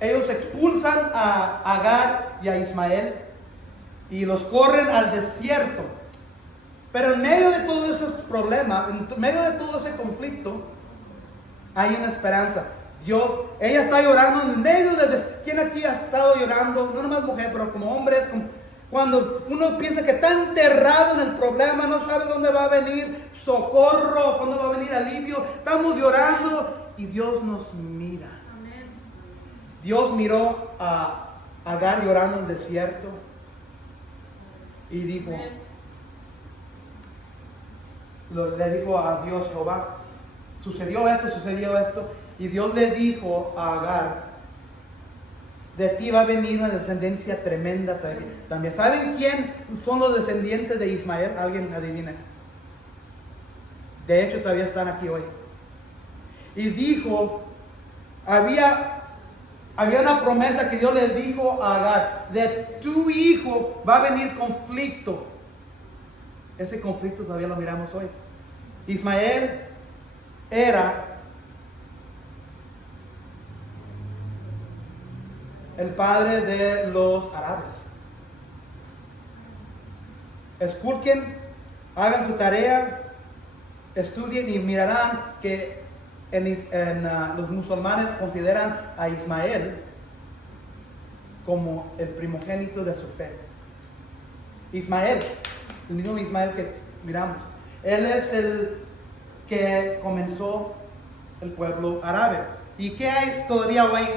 Ellos expulsan a Agar y a Ismael y los corren al desierto. Pero en medio de todos esos problemas, en medio de todo ese conflicto, hay una esperanza. Ella está llorando en medio de... ¿Quién aquí ha estado llorando? No nomás mujer, pero como hombres, cuando uno piensa que está enterrado en el problema, no sabe dónde va a venir socorro, cuándo va a venir alivio. Estamos llorando y Dios nos mira. Dios miró a Agar llorando en el desierto y dijo, le dijo a Dios, Jehová, sucedió esto, y Dios le dijo a Agar, de ti va a venir una descendencia tremenda también. ¿Saben quién son los descendientes de Ismael? ¿Alguien adivina? De hecho, todavía están aquí hoy. Y dijo, había una promesa que Dios le dijo a Agar, de tu hijo va a venir conflicto. Ese conflicto todavía lo miramos hoy. Ismael era el padre de los árabes. Escuchen, hagan su tarea, estudien y mirarán que los musulmanes consideran a Ismael como el primogénito de su fe. Ismael, el mismo Ismael que miramos, él es el que comenzó el pueblo árabe. ¿Y qué hay todavía hoy?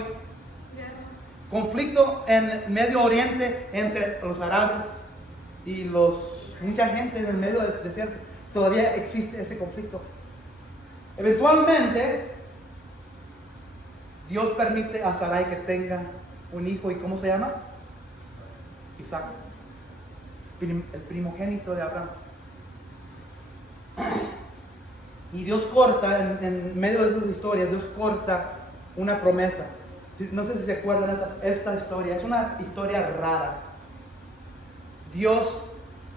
Conflicto en Medio Oriente entre los árabes y mucha gente en el medio del desierto. Todavía existe ese conflicto. Eventualmente, Dios permite a Sarai que tenga un hijo. ¿Y cómo se llama? Isaac, el primogénito de Abraham. Y Dios corta, en medio de esas historias, Dios corta una promesa. No sé si se acuerdan esta historia. Es una historia rara. Dios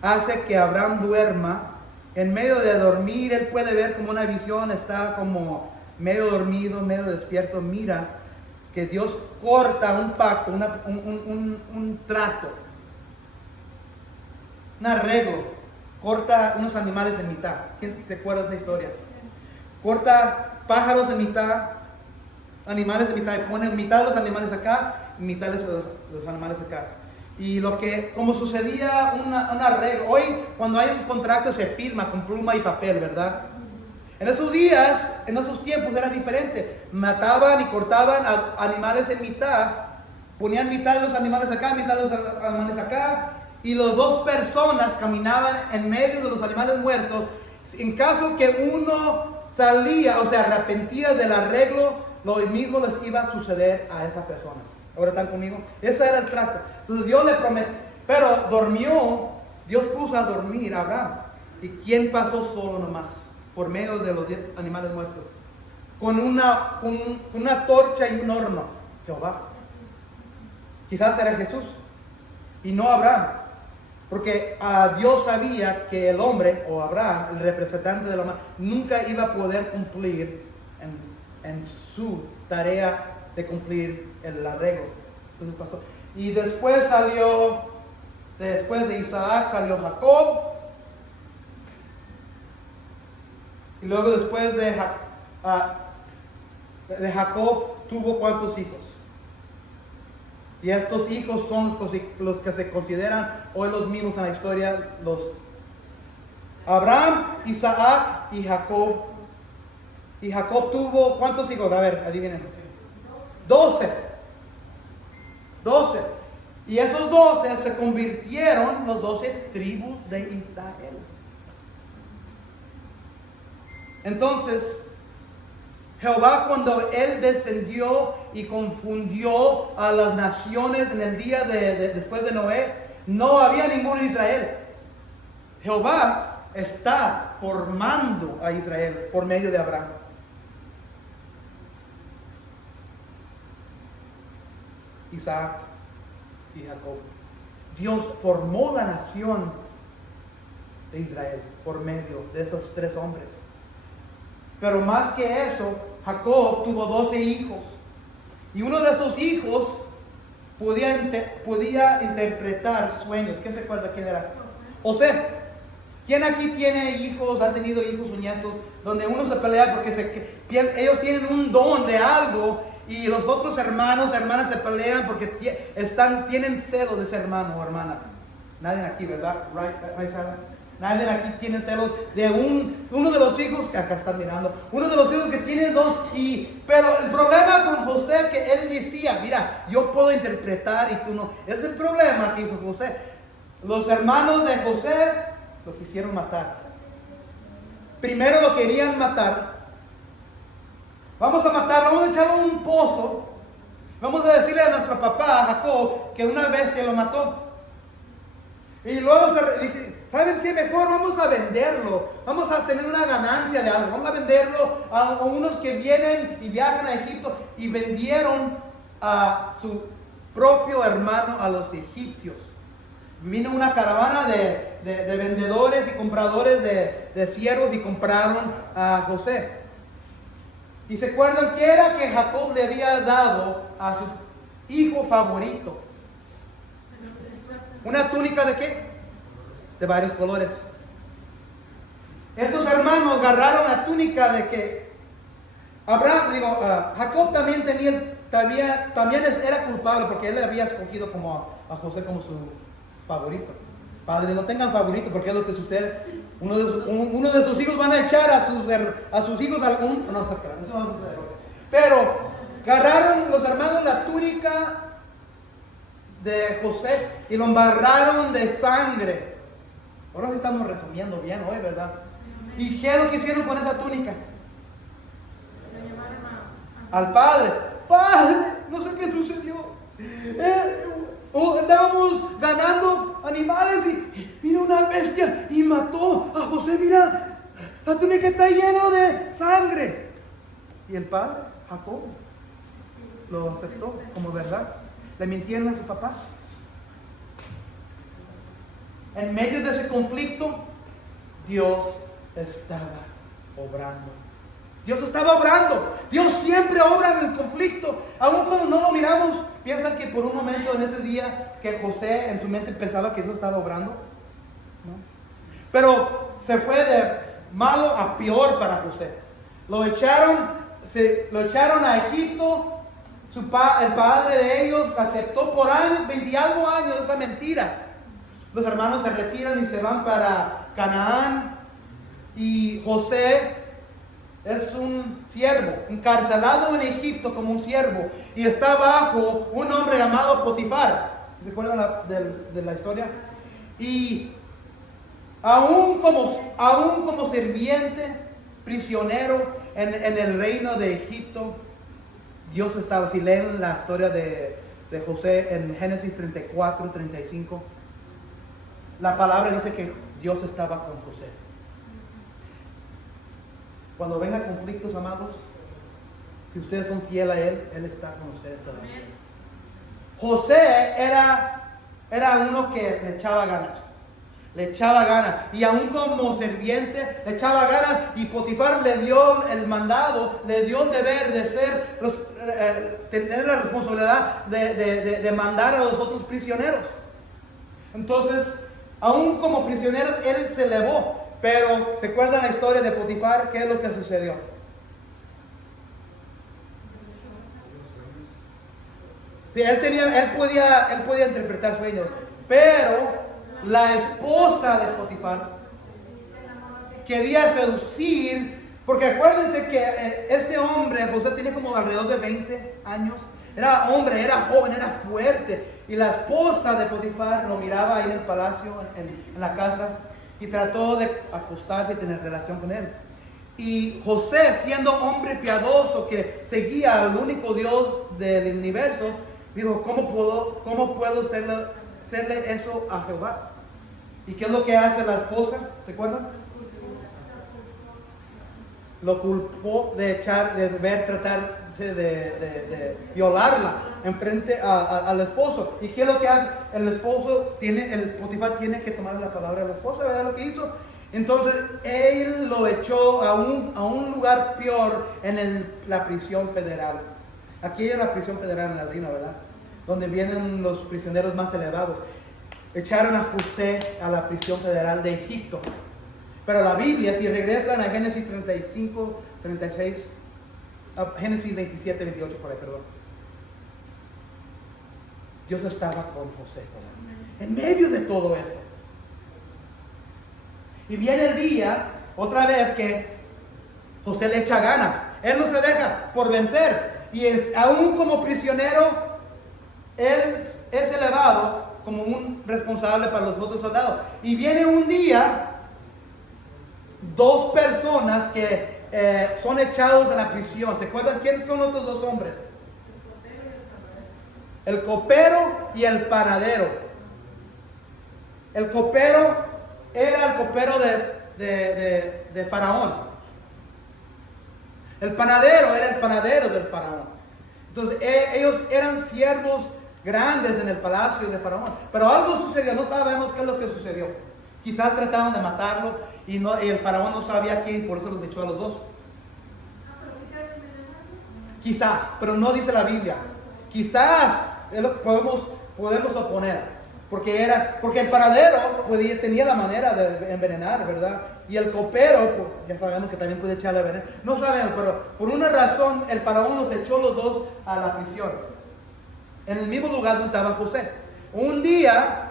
hace que Abraham duerma. En medio de dormir, él puede ver como una visión, está como medio dormido, medio despierto. Mira que Dios corta un pacto, un trato, un arreglo. Corta unos animales en mitad. ¿Quién se acuerda de esa historia? Corta pájaros en mitad, animales en mitad, y pone mitad de los animales acá y mitad de los animales acá. Y como sucedía una regla, hoy cuando hay un contrato se firma con pluma y papel, ¿verdad? En esos días, en esos tiempos era diferente. Mataban y cortaban animales en mitad, ponían mitad de los animales acá, mitad de los animales acá, y las dos personas caminaban en medio de los animales muertos. En caso que uno salía o se arrepentía del arreglo, lo mismo les iba a suceder a esa persona. ¿Ahora están conmigo? Ese era el trato. Entonces Dios le prometió, pero Dios puso a dormir a Abraham. ¿Y quién pasó solo nomás? Por medio de los 10 animales muertos. Con una torcha y un horno. Jehová. Quizás era Jesús. Y no Abraham. Porque Dios sabía que el hombre, o Abraham, el representante de la humanidad, nunca iba a poder cumplir en su tarea de cumplir el arreglo. Entonces pasó. Y después de Isaac salió Jacob. Y luego después de Jacob tuvo ¿cuántos hijos? Y estos hijos son los que se consideran hoy los mismos en la historia, los Abraham, Isaac y Jacob. Y Jacob tuvo ¿cuántos hijos? A ver, adivinen. 12. Y esos 12 se convirtieron los 12 tribus de Israel. Entonces, Jehová, cuando él descendió y confundió a las naciones en el día después de Noé, no había ningún Israel. Jehová está formando a Israel por medio de Abraham. Isaac y Jacob. Dios formó la nación de Israel por medio de esos 3 hombres. Pero más que eso, Jacob tuvo 12 hijos. Y uno de esos hijos podía interpretar sueños. ¿Quién se acuerda quién era? José. ¿Quién aquí tiene hijos, han tenido hijos o nietos, donde uno se pelea porque ellos tienen un don de algo y los otros hermanos, hermanas se pelean porque tienen celos de ese hermano o hermana? Nadie aquí, ¿verdad? Right, Sarah? Nadie aquí tiene celos de uno de los hijos que acá están mirando. Uno de los hijos que tiene don. Pero el problema con José que él decía, mira, yo puedo interpretar y tú no. Ese es el problema que hizo José. Los hermanos de José lo quisieron matar. Primero lo querían matar. Vamos a matarlo, vamos a echarlo a un pozo. Vamos a decirle a nuestro papá, a Jacob, que una bestia lo mató. Y luego dice, ¿saben qué? Mejor vamos a venderlo. Vamos a tener una ganancia de algo. Vamos a venderlo a unos que vienen y viajan a Egipto. Y vendieron a su propio hermano a los egipcios. Vino una caravana de vendedores y compradores de siervos y compraron a José. Y se acuerdan que era que Jacob le había dado a su hijo favorito. ¿Una túnica de qué? De varios colores. Estos hermanos agarraron la túnica de que Jacob también era culpable porque él le había escogido a José como su favorito. Padres, no tengan favorito porque es lo que sucede. Uno de sus hijos van a echar a sus hijos eso no sucede. Pero agarraron los hermanos la túnica de José y lo embarraron de sangre. Ahora sí estamos resumiendo bien hoy, ¿verdad? ¿Y qué es lo que hicieron con esa túnica? Al padre. Padre, no sé qué sucedió. Andábamos ganando animales y vino una bestia y mató a José. Mira, la túnica está llena de sangre. Y el padre, Jacob, lo aceptó como verdad. Le mintieron a su papá. En medio de ese conflicto, Dios estaba obrando. Dios estaba obrando. Dios siempre obra en el conflicto. Aun cuando no lo miramos, piensan que por un momento en ese día que José en su mente pensaba que Dios estaba obrando. ¿No? Pero se fue de malo a peor para José. Lo echaron a Egipto. El padre de ellos aceptó por años, 20 y algo años, esa mentira. Los hermanos se retiran y se van para Canaán. Y José es un siervo, encarcelado en Egipto como un siervo. Y está bajo un hombre llamado Potifar. ¿Se acuerdan de la historia? Y aún como sirviente, prisionero en el reino de Egipto, Dios estaba. Si leen la historia de José en Génesis 34, 35, la palabra dice que Dios estaba con José. Cuando vengan conflictos, amados, si ustedes son fieles a Él está con ustedes todavía. José era uno que le echaba ganas. Y aún como sirviente le echaba ganas. Y Potifar le dio el mandado, le dio el deber de tener la responsabilidad de mandar a los otros prisioneros. Entonces, aún como prisionero, él se elevó. Pero, ¿se acuerdan la historia de Potifar? ¿Qué es lo que sucedió? Sí, él podía interpretar sueños, pero la esposa de Potifar quería seducir, porque acuérdense que este hombre, José, tiene como alrededor de 20 años, era hombre, era joven, era fuerte, y la esposa de Potifar lo miraba ahí en el palacio, en la casa, y trató de acostarse y tener relación con él. Y José, siendo hombre piadoso que seguía al único Dios del universo, dijo, ¿cómo puedo hacerle eso a Jehová? ¿Y qué es lo que hace la esposa? ¿Te acuerdan? Lo culpó de tratarse de violarla en frente al esposo. ¿Y qué es lo que hace? El Potifar tiene que tomar la palabra de la esposa, ¿verdad lo que hizo? Entonces él lo echó a un lugar peor en la prisión federal. Aquí hay una prisión federal en la reina, ¿verdad? Donde vienen los prisioneros más elevados. Echaron a José a la prisión federal de Egipto. Pero la Biblia, si regresan a Génesis 35, 36, a Génesis 27, 28, por ahí, perdón. Dios estaba con José todavía, en medio de todo eso. Y viene el día, otra vez, que José le echa ganas. Él no se deja por vencer. Y aún como prisionero, él es elevado como un responsable para los otros soldados. Y viene un día, dos personas que son echados a la prisión. ¿Se acuerdan quiénes son estos dos hombres? El copero y el panadero. El copero era el copero de Faraón. El panadero era el panadero del Faraón. Entonces ellos eran siervos grandes en el palacio de Faraón. Pero algo sucedió, no sabemos qué es lo que sucedió. Quizás trataron de matarlo y el Faraón no sabía quién, por eso los echó a los dos. Quizás, pero no dice la Biblia. Quizás es lo que podemos oponer. Porque el panadero tenía la manera de envenenar, ¿verdad? Y el copero, pues, ya sabemos que también puede echarle veneno. No sabemos, pero por una razón el Faraón los echó los dos a la prisión. En el mismo lugar donde estaba José. Un día,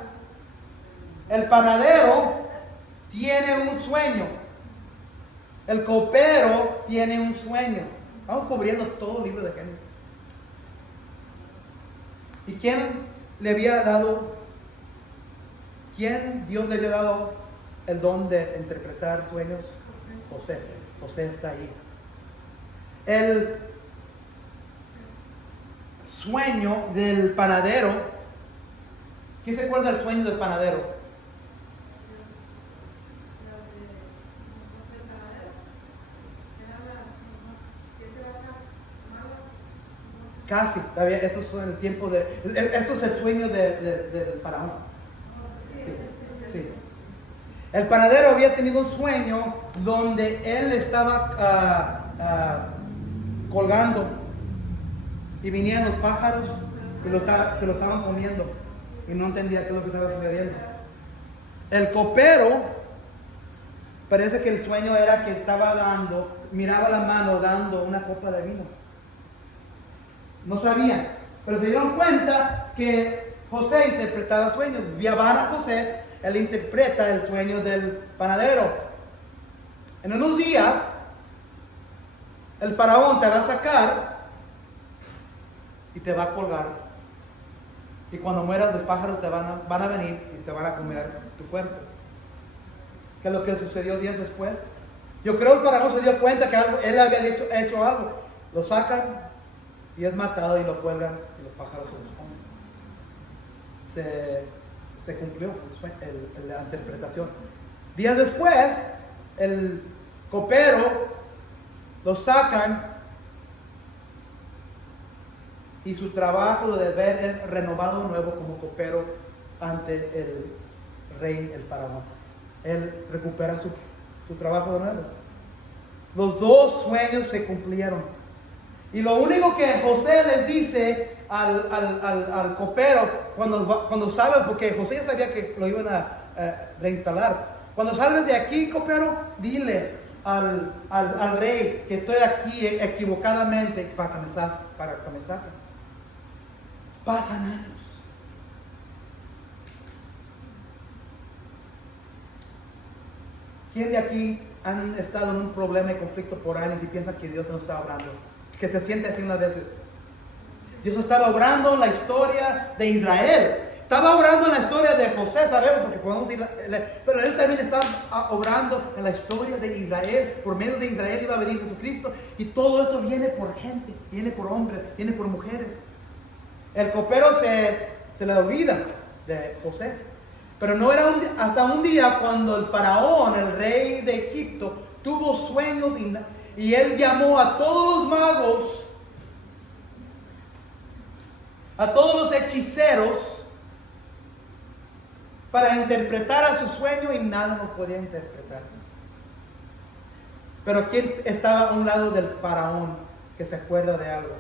el panadero tiene un sueño. El copero tiene un sueño. Vamos cubriendo todo el libro de Génesis. ¿Y quién Dios le había dado el don de interpretar sueños? José. José está ahí. El sueño del panadero. ¿Quién se acuerda del sueño del panadero? Casi, eso es el tiempo esto es el sueño del faraón. Sí. El panadero había tenido un sueño donde él estaba colgando y venían los pájaros y se lo estaban comiendo y no entendía qué es lo que estaba sucediendo. El copero parece que el sueño era que miraba la mano dando una copa de vino. No sabían, pero se dieron cuenta que José interpretaba sueños. Van a José, él interpreta el sueño del panadero. En unos días, el faraón te va a sacar y te va a colgar. Y cuando mueras, los pájaros te van a venir y se van a comer tu cuerpo. ¿Qué es lo que sucedió días después? Yo creo que el faraón se dio cuenta que él había hecho algo. Lo sacan y es matado y lo cuelgan y los pájaros se los comen. Se cumplió la interpretación. Días después, el copero lo sacan y su trabajo de ver es renovado nuevo como copero ante el rey, el faraón. Él recupera su trabajo de nuevo. Los dos sueños se cumplieron. Y lo único que José les dice al copero cuando salga, porque José ya sabía que lo iban a reinstalar. Cuando salgas de aquí, copero, dile al rey que estoy aquí equivocadamente para que me saquen. Pasan años. ¿Quién de aquí han estado en un problema y conflicto por años y piensan que Dios no está obrando? Que se siente así unas veces. Dios estaba obrando en la historia de Israel. Estaba obrando en la historia de José, sabemos, porque podemos ir, pero Él también estaba obrando en la historia de Israel. Por medio de Israel iba a venir Jesucristo. Y todo esto viene por gente, viene por hombres, viene por mujeres. El copero se le olvida de José. Pero no era hasta un día cuando el faraón, el rey de Egipto, tuvo sueños y él llamó a todos los magos, a todos los hechiceros, para interpretar a su sueño y nada lo podía interpretar. Pero ¿quién estaba a un lado del faraón que se acuerda de algo?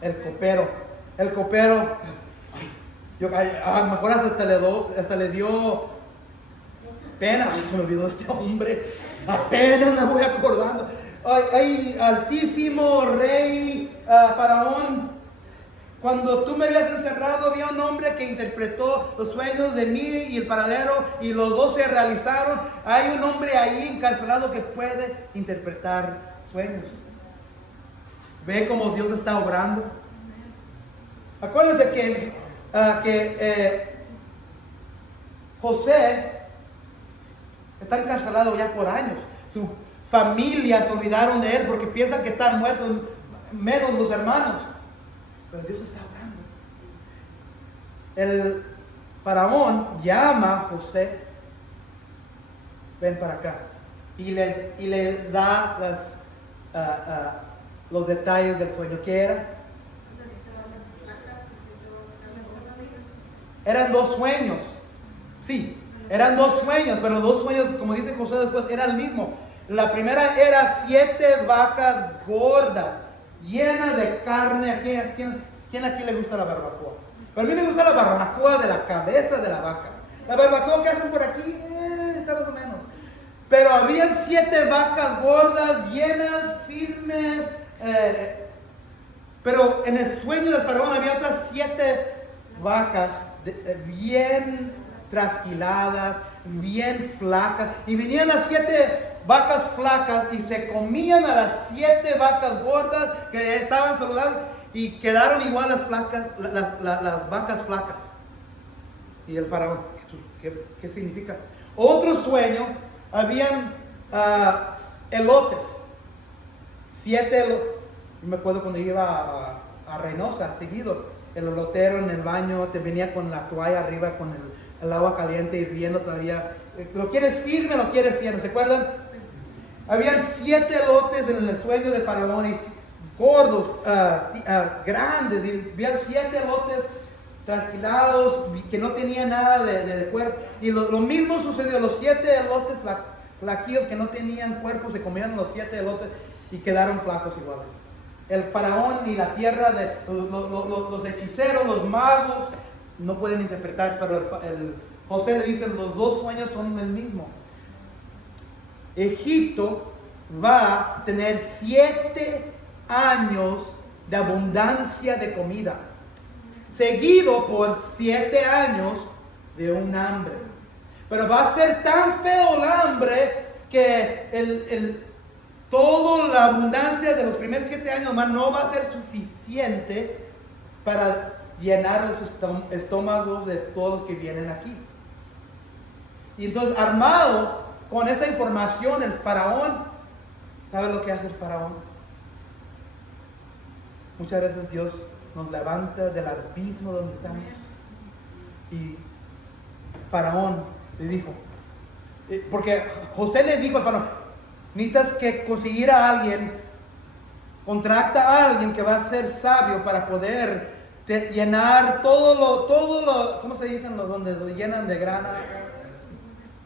El copero. El copero, mejor hasta le dio pena. Ay, se me olvidó este hombre. Apenas me voy acordando. Ay, altísimo rey, faraón. Cuando tú me habías encerrado, había un hombre que interpretó los sueños de mí y el paradero, y los dos se realizaron. Hay un hombre ahí encarcelado que puede interpretar sueños. ¿Ve cómo Dios está obrando? Acuérdense que José está encarcelado ya por años. Su familia se olvidaron de él porque piensan que están muertos, menos los hermanos. Pero Dios está obrando. El faraón llama a José, ven para acá, y le da los detalles del sueño. ¿Qué era? Eran dos sueños. Sí, eran dos sueños, pero dos sueños, como dice José después, era el mismo. La primera era 7 vacas gordas, llenas de carne. ¿Quién aquí le gusta la barbacoa? Pero a mí me gusta la barbacoa de la cabeza de la vaca. La barbacoa que hacen por aquí, está más o menos. Pero habían 7 vacas gordas, llenas, firmes. Pero en el sueño del faraón había otras 7 vacas bien trasquiladas, bien flacas. Y venían las 7 vacas flacas y se comían a las 7 vacas gordas que estaban saludables. Y quedaron igual las vacas flacas. Y el faraón, ¿qué significa? Otro sueño, habían elotes. 7 elotes. Yo me acuerdo cuando iba a Reynosa, seguido. El elotero en el baño te venía con la toalla arriba, con el agua caliente hirviendo todavía. ¿Lo quieres firme o lo quieres tierno? ¿Se acuerdan? Sí. Habían 7 elotes en el sueño de faraón. Y gordos, grandes, había 7 elotes trasquilados que no tenían nada de cuerpo. Y lo mismo sucedió, los 7 elotes flaquillos que no tenían cuerpo se comieron los 7 elotes y quedaron flacos iguales. El faraón y la tierra de los hechiceros, los magos no pueden interpretar, pero José le dice, los dos sueños son el mismo. Egipto va a tener 7 años de abundancia de comida, seguido por 7 años de un hambre. Pero va a ser tan feo el hambre que toda la abundancia de los primeros 7 años más no va a ser suficiente para llenar los estómagos de todos los que vienen aquí. Y entonces, armado con esa información, el faraón, ¿sabe lo que hace el faraón? Muchas veces Dios nos levanta del abismo donde estamos. Y Faraón le dijo, porque José le dijo al faraón, necesitas que conseguir a alguien, contrata a alguien que va a ser sabio para poder llenar todo lo, ¿cómo se dicen los donde lo llenan de grana?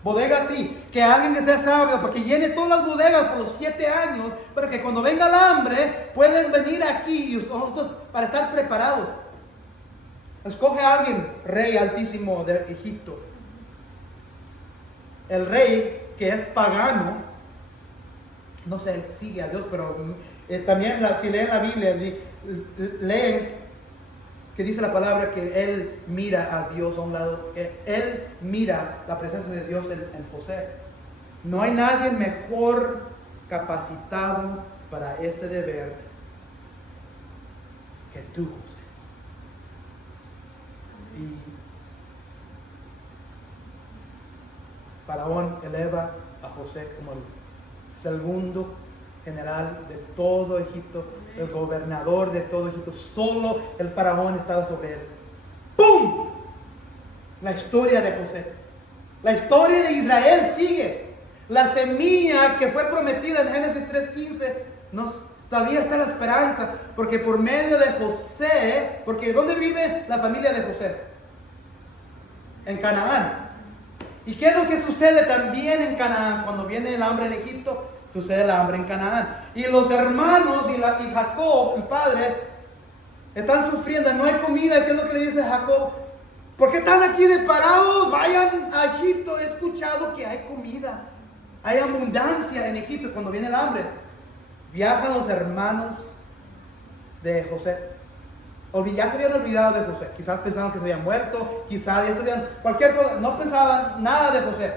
Bodegas, sí, que alguien que sea sabio para que llene todas las bodegas por los 7 años, para que cuando venga el hambre pueden venir aquí y nosotros para estar preparados. Escoge a alguien, rey altísimo de Egipto. el rey, que es pagano, no se sigue a Dios, pero también si leen la Biblia, leen que dice la palabra que él mira a Dios a un lado, que él mira la presencia de Dios en José. No hay nadie mejor capacitado para este deber que tú, José. Y Faraón eleva a José como el segundo general de todo Egipto, el gobernador de todo Egipto. Solo el faraón estaba sobre él. ¡Pum! La historia de José. La historia de Israel sigue. La semilla que fue prometida en Génesis 3:15 todavía está la esperanza, porque por medio de José, porque ¿dónde vive la familia de José? En Canaán. ¿Y qué es lo que sucede también en Canaán? Cuando viene el hambre en Egipto, sucede el hambre en Canaán. Y los hermanos y Jacob, el padre, están sufriendo, no hay comida. ¿Qué es lo que le dice Jacob? ¿Por qué están aquí parados? Vayan a Egipto. He escuchado que hay comida, hay abundancia en Egipto cuando viene el hambre. Viajan los hermanos de José. Ya se habían olvidado de José. Quizás pensaban que se había muerto, quizás ya se habían, cualquier cosa, no pensaban nada de José.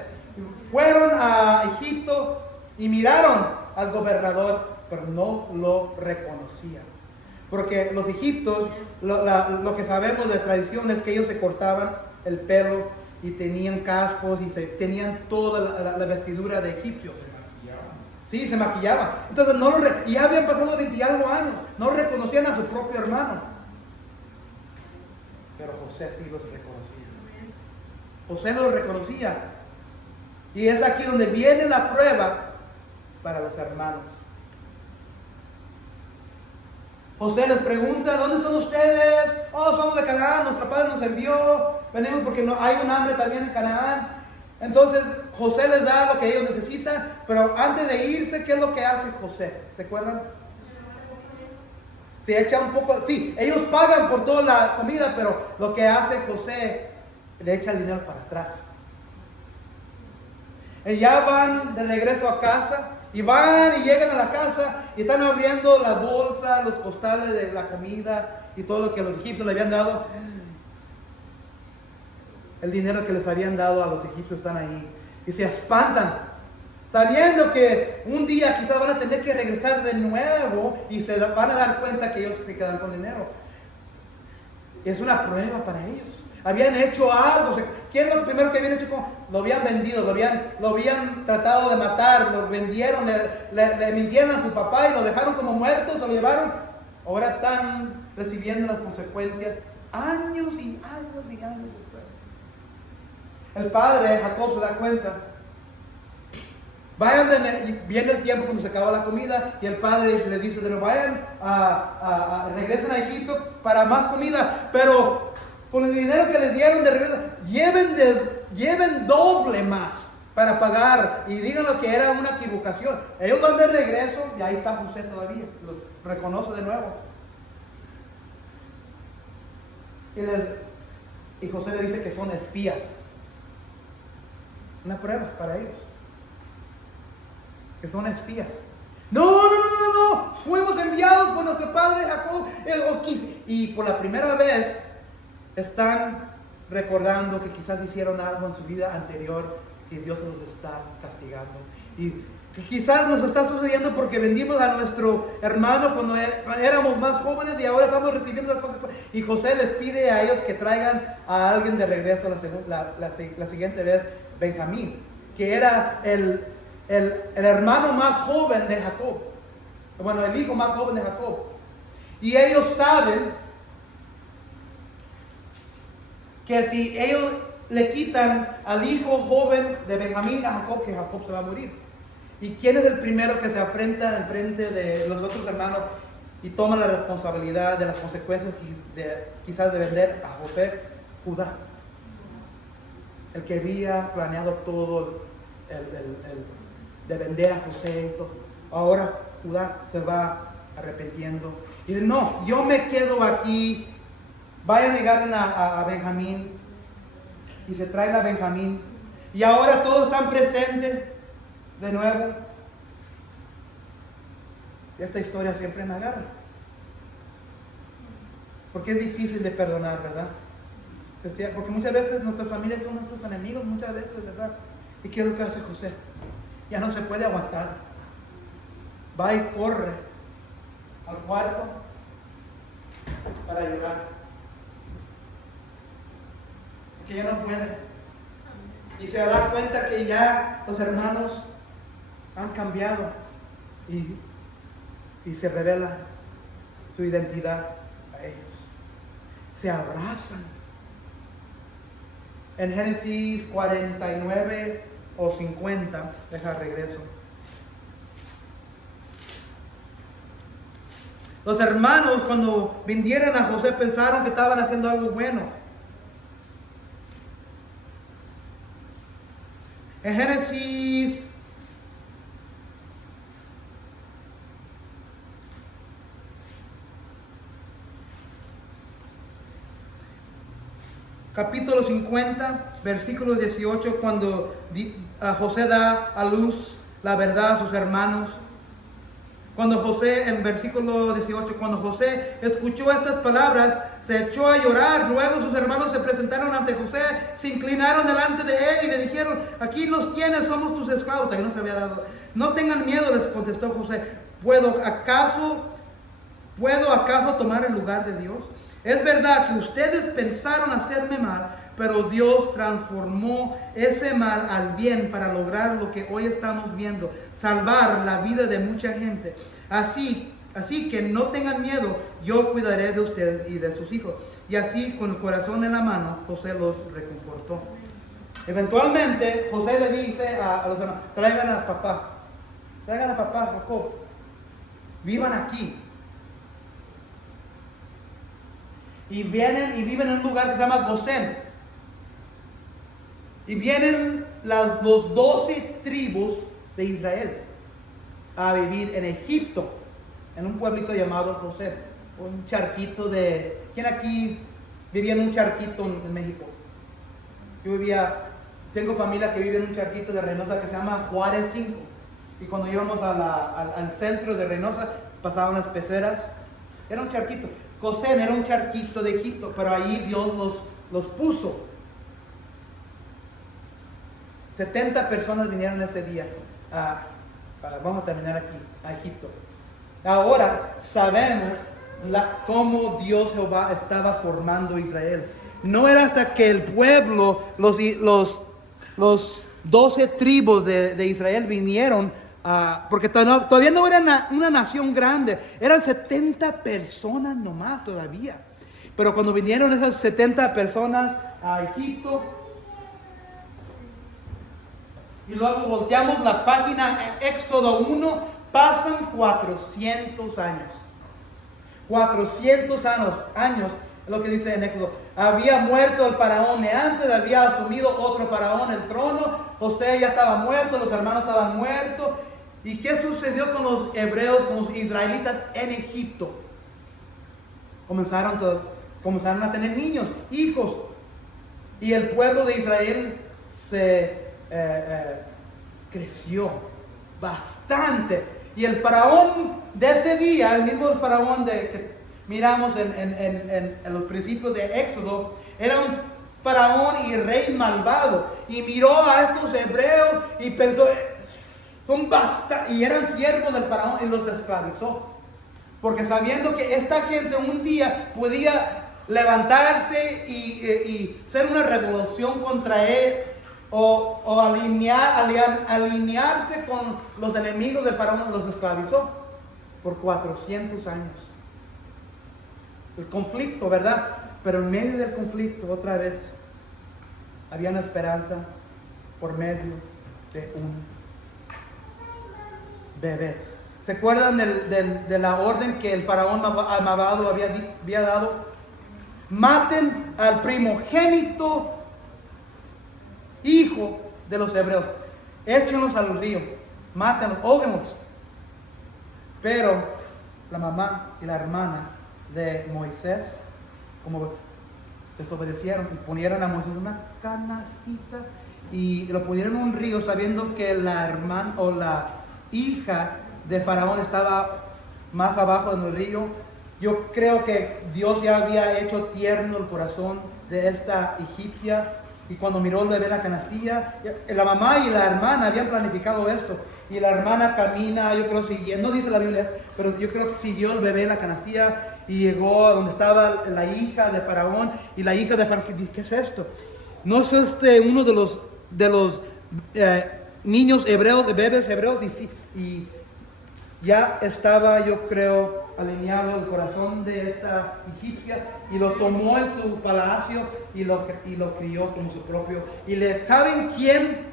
Fueron a Egipto y miraron al gobernador, pero no lo reconocían. Porque los egipcios, lo que sabemos de tradición es que ellos se cortaban el pelo y tenían cascos y tenían toda la vestidura de egipcios. Sí, se maquillaban. Entonces y ya habían pasado 20 y algo años. No reconocían a su propio hermano. Pero José sí los reconocía. José los reconocía. Y es aquí donde viene la prueba para los hermanos. José les pregunta: ¿dónde son ustedes? Oh, somos de Canaán, nuestro padre nos envió. Venimos porque no hay un hambre también en Canaán. Entonces José les da lo que ellos necesitan. Pero antes de irse, ¿qué es lo que hace José? ¿Se acuerdan? Se echa un poco, sí, ellos pagan por toda la comida, pero lo que hace José, le echa el dinero para atrás. Y ya van de regreso a casa, y van y llegan a la casa, y están abriendo la bolsa, los costales de la comida, y todo lo que los egipcios le habían dado. El dinero que les habían dado a los egipcios están ahí, y se espantan, sabiendo que un día quizás van a tener que regresar de nuevo y se van a dar cuenta que ellos se quedan con dinero. Es una prueba para ellos. Habían hecho algo. ¿Qué es lo primero que habían hecho? Lo habían vendido, lo habían tratado de matar, lo vendieron, le mintieron a su papá y lo dejaron como muerto, se lo llevaron. Ahora están recibiendo las consecuencias años y años y años después. El padre, Jacob, se da cuenta. Viene el tiempo cuando se acaba la comida y el padre le dice: vayan regresen a Egipto para más comida, pero con el dinero que les dieron de regreso, lleven doble más para pagar, y díganlo que era una equivocación. Ellos van de regreso y ahí está José todavía, los reconoce de nuevo. Y José le dice que son espías. Una prueba para ellos. Que son espías. No, fuimos enviados por nuestro padre Jacob. Y por la primera vez están recordando que quizás hicieron algo en su vida anterior, que Dios los está castigando. Y que quizás nos está sucediendo porque vendimos a nuestro hermano cuando éramos más jóvenes y ahora estamos recibiendo las cosas. Y José les pide a ellos que traigan a alguien de regreso la siguiente vez, Benjamín, que era el hermano más joven de Jacob. Bueno, el hijo más joven de Jacob. Y ellos saben que si ellos le quitan al hijo joven de Benjamín a Jacob, que Jacob se va a morir. ¿Y quién es el primero que se enfrenta en frente de los otros hermanos y toma la responsabilidad de las consecuencias quizás de vender a José? Judá. El que había planeado todo de vender a José y todo. Ahora Judá se va arrepintiendo y dice: no, yo me quedo aquí. Vayan y agarren a Benjamín. Y se traen a Benjamín. Y ahora todos están presentes de nuevo. Y esta historia siempre me agarra. Porque es difícil de perdonar, ¿verdad? Porque muchas veces nuestras familias son nuestros enemigos, muchas veces, ¿verdad? ¿Y qué es lo que hace José? Ya no se puede aguantar. Va y corre al cuarto para llorar. Porque ya no puede. Y se da cuenta que ya los hermanos han cambiado. Y se revela su identidad a ellos. Se abrazan. En Génesis 49 o 50, deja regreso. Los hermanos cuando vinieron a José pensaron que estaban haciendo algo bueno. En Génesis capítulo 50, versículo 18, cuando José da a luz la verdad a sus hermanos. Cuando José, en versículo 18, cuando José escuchó estas palabras, se echó a llorar. Luego sus hermanos se presentaron ante José, se inclinaron delante de él y le dijeron: aquí los tienes, somos tus esclavos. También no se había dado. No tengan miedo, les contestó José. ¿Puedo acaso tomar el lugar de Dios? Es verdad que ustedes pensaron hacerme mal, pero Dios transformó ese mal al bien para lograr lo que hoy estamos viendo, salvar la vida de mucha gente. Así que no tengan miedo, yo cuidaré de ustedes y de sus hijos. Y así, con el corazón en la mano, José los reconfortó. Eventualmente, José le dice a los hermanos: traigan a papá Jacob, vivan aquí. Y vienen y viven en un lugar que se llama Gosén. Y vienen los 12 tribus de Israel a vivir en Egipto, en un pueblito llamado Gosén. Un charquito de... ¿Quién aquí vivía en un charquito en México? Tengo familia que vive en un charquito de Reynosa que se llama Juárez 5. Y cuando íbamos al centro de Reynosa, pasaban las peceras. Era un charquito. Gosén era un charquito de Egipto, pero ahí Dios los puso. 70 personas vinieron ese día vamos a terminar aquí, a Egipto. Ahora sabemos cómo Dios Jehová estaba formando a Israel. No era hasta que el pueblo, los 12 tribus de Israel vinieron, porque todavía no era una nación grande, eran 70 personas nomás todavía. Pero cuando vinieron esas 70 personas a Egipto, y luego volteamos la página en Éxodo 1, pasan 400 años. 400 años, es lo que dice en Éxodo. Había muerto el faraón de antes, había asumido otro faraón el trono. José ya estaba muerto, los hermanos estaban muertos. ¿Y qué sucedió con los hebreos, con los israelitas en Egipto? Comenzaron a tener niños, hijos. Y el pueblo de Israel se creció bastante. Y el faraón de ese día, el mismo faraón que miramos en los principios de Éxodo, era un faraón y rey malvado. Y miró a estos hebreos y pensó: y eran siervos del faraón, y los esclavizó. Porque sabiendo que esta gente un día podía levantarse y hacer una revolución contra él, o alinearse con los enemigos del faraón, los esclavizó por 400 años. El conflicto, ¿verdad? Pero en medio del conflicto, otra vez, había una esperanza por medio de un bebé. ¿Se acuerdan de la orden que el faraón malvado había dado? Maten al primogénito hijo de los hebreos, échenlos al río, mátenlos, óguenlos. Pero la mamá y la hermana de Moisés, como desobedecieron y ponieron a Moisés una canastita y lo pusieron en un río sabiendo que la hermana o la hija de Faraón estaba más abajo en el río. Yo creo que Dios ya había hecho tierno el corazón de esta egipcia, y cuando miró el bebé en la canastilla, la mamá y la hermana habían planificado esto, y la hermana camina, yo creo siguiendo, no dice la Biblia, pero yo creo que siguió el bebé en la canastilla y llegó a donde estaba la hija de Faraón, y la hija de Faraón dice: ¿qué es esto? ¿No es uno de los niños hebreos, de bebés hebreos? Y ya estaba, yo creo, alineado el corazón de esta egipcia, y lo tomó en su palacio y lo crió como su propio. ¿Saben quién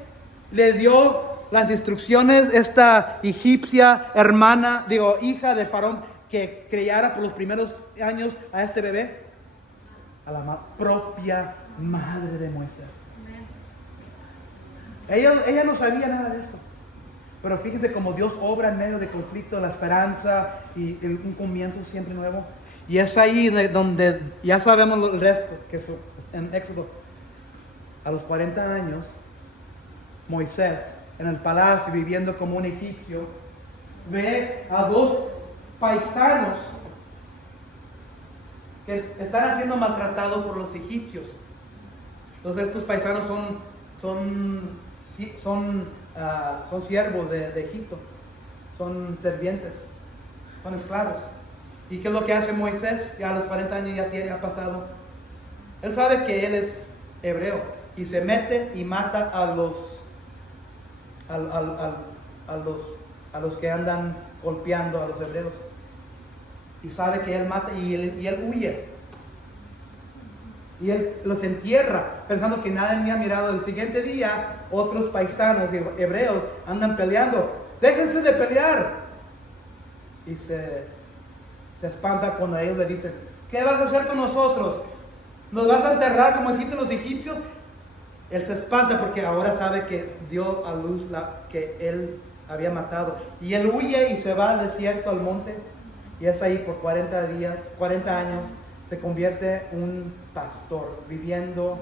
le dio las instrucciones? Esta egipcia hija de Faraón, que criara por los primeros años a este bebé. A la propia madre de Moisés. Ella no sabía nada de esto. Pero fíjense cómo Dios obra en medio de conflicto, la esperanza y un comienzo siempre nuevo. Y es ahí donde ya sabemos el resto, que en Éxodo, a los 40 años, Moisés, en el palacio, viviendo como un egipcio, ve a dos paisanos que están siendo maltratados por los egipcios. Entonces estos paisanos son siervos de Egipto, son sirvientes, son esclavos. ¿Y qué es lo que hace Moisés? Ya a los 40 años ha pasado. Él sabe que él es hebreo y se mete y mata a los que andan golpeando a los hebreos. Y sabe que él mata y él huye. Y él los entierra, pensando que nadie me ha mirado. El siguiente día, otros paisanos hebreos andan peleando. ¡Déjense de pelear! Y se espanta cuando ellos le dicen: ¿qué vas a hacer con nosotros? ¿Nos vas a enterrar como hicieron los egipcios? Él se espanta porque ahora sabe que dio a luz que él había matado. Y él huye y se va al desierto, al monte. Y es ahí por 40 años. Se convierte en un pastor, viviendo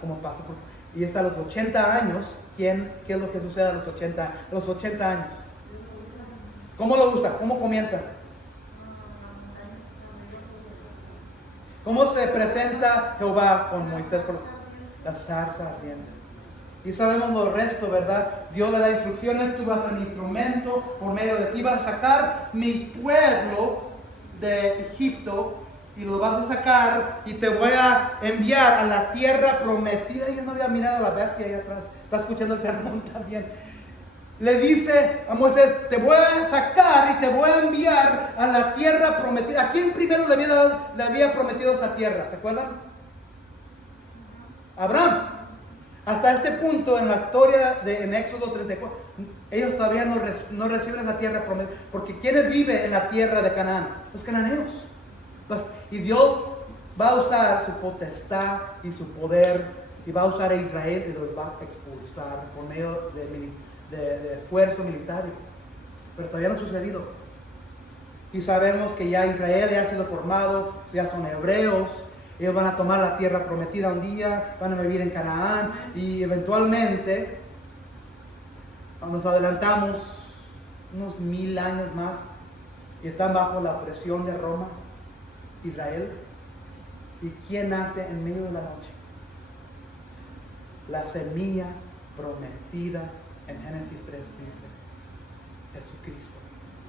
como pastor. Y es a los 80 años, ¿qué es lo que sucede a los 80 años? Los 80 años. ¿Cómo lo usa? ¿Cómo comienza? ¿Cómo se presenta Jehová con Moisés? Por la zarza ardiente. Y sabemos lo resto, ¿verdad? Dios le da instrucciones: tú vas a ser mi instrumento, por medio de ti vas a sacar mi pueblo de Egipto, y lo vas a sacar y te voy a enviar a la tierra prometida. Y él no había mirado a la bestia ahí atrás, está escuchando el sermón también. Le dice a Moisés: te voy a sacar y te voy a enviar a la tierra prometida. ¿A quién primero le había prometido esta tierra? ¿Se acuerdan? Abraham. Hasta este punto en la historia en Éxodo 34, ellos todavía no reciben esa tierra prometida. Porque ¿quiénes viven en la tierra de Canaán? Los cananeos. Y Dios va a usar su potestad y su poder, y va a usar a Israel y los va a expulsar por medio de esfuerzo militar. Pero todavía no ha sucedido. Y sabemos que ya Israel ya ha sido formado, ya son hebreos. Ellos van a tomar la tierra prometida un día, van a vivir en Canaán, y eventualmente, cuando nos adelantamos unos 1000 años más, y están bajo la presión de Roma, Israel. ¿Y quién nace en medio de la noche? La semilla prometida en Génesis 3:15. Jesucristo.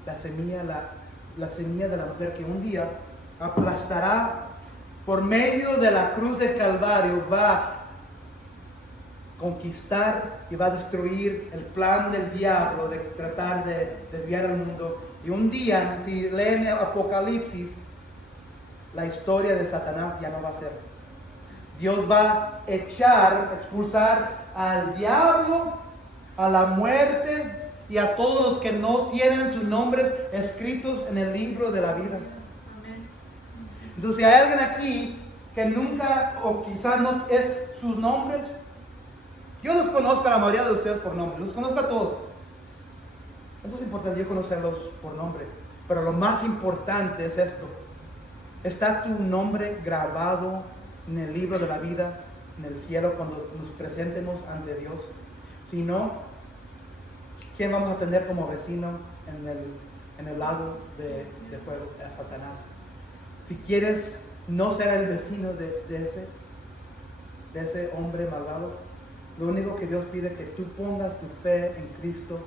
La semilla de la mujer que un día aplastará por medio de la cruz del Calvario, va a conquistar y va a destruir el plan del diablo de tratar de desviar al mundo. Y un día, si leen Apocalipsis, la historia de Satanás ya no va a ser. Dios va a expulsar al diablo, a la muerte y a todos los que no tienen sus nombres escritos en el libro de la vida. Entonces, si hay alguien aquí que nunca, o quizás no es sus nombres, yo los conozco a la mayoría de ustedes por nombre, los conozco a todos. Eso es importante, yo conocerlos por nombre. Pero lo más importante es esto: ¿está tu nombre grabado en el libro de la vida en el cielo cuando nos presentemos ante Dios. Si no, ¿quién vamos a tener como vecino en el lago de fuego? A Satanás. Si quieres no ser el vecino de ese hombre malvado, lo único que Dios pide es que tú pongas tu fe en Cristo.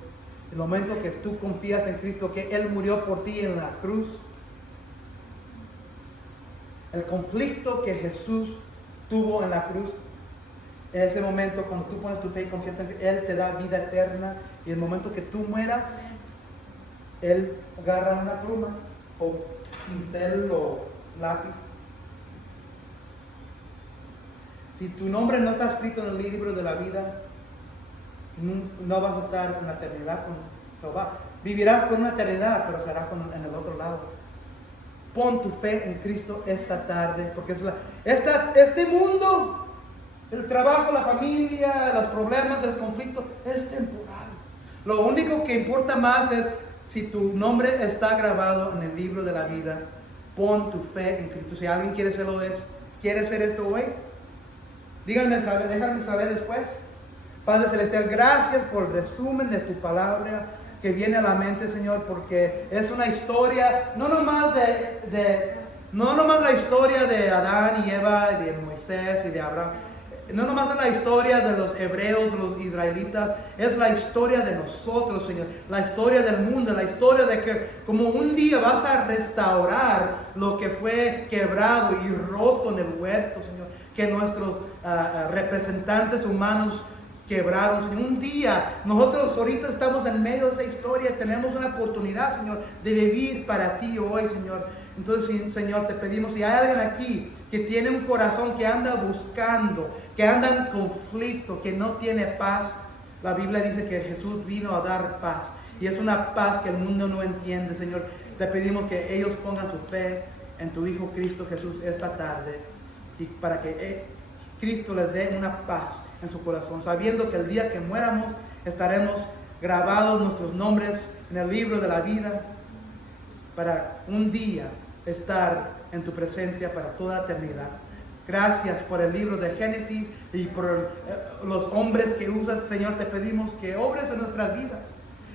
El momento que tú confías en Cristo, que Él murió por ti en la cruz, el conflicto que Jesús tuvo en la cruz, en ese momento cuando tú pones tu fe y confianza en que Él te da vida eterna, y el momento que tú mueras, Él agarra una pluma o pincel o lápiz. Si tu nombre no está escrito en el libro de la vida, no vas a estar en la eternidad con Jehová. Vivirás por una eternidad, pero será en el otro lado. Pon tu fe en Cristo esta tarde, porque este mundo, el trabajo, la familia, los problemas, el conflicto, es temporal. Lo único que importa más es si tu nombre está grabado en el libro de la vida. Pon tu fe en Cristo. Si alguien quiere hacer esto hoy, déjame saber después. Padre Celestial, gracias por el resumen de tu palabra que viene a la mente, Señor, porque es una historia, no nomás la historia de Adán y Eva, de Moisés y de Abraham, no nomás es la historia de los hebreos, de los israelitas, es la historia de nosotros, Señor, la historia del mundo, la historia de que como un día vas a restaurar lo que fue quebrado y roto en el huerto, Señor, que nuestros representantes humanos quebraron, Señor. Un día, nosotros ahorita estamos en medio de esa historia, tenemos una oportunidad, Señor, de vivir para ti hoy, Señor. Entonces, Señor, te pedimos, si hay alguien aquí que tiene un corazón que anda buscando, que anda en conflicto, que no tiene paz, la Biblia dice que Jesús vino a dar paz, y es una paz que el mundo no entiende, Señor. Te pedimos que ellos pongan su fe en tu Hijo Cristo Jesús esta tarde, y para que Cristo les dé una paz en su corazón, sabiendo que el día que muéramos estaremos grabados nuestros nombres en el libro de la vida, para un día estar en tu presencia para toda la eternidad. Gracias por el libro de Génesis y por los hombres que usas, Señor. Te pedimos que obres en nuestras vidas.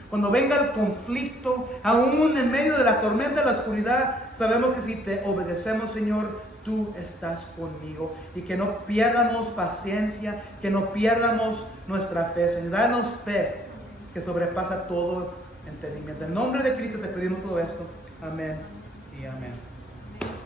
Cuando venga el conflicto, aún en medio de la tormenta, de la oscuridad, sabemos que si te obedecemos, Señor, tú estás conmigo, y que no pierdamos paciencia, que no pierdamos nuestra fe, Señor. Danos fe que sobrepasa todo entendimiento. En nombre de Cristo te pedimos todo esto. Amén y amén.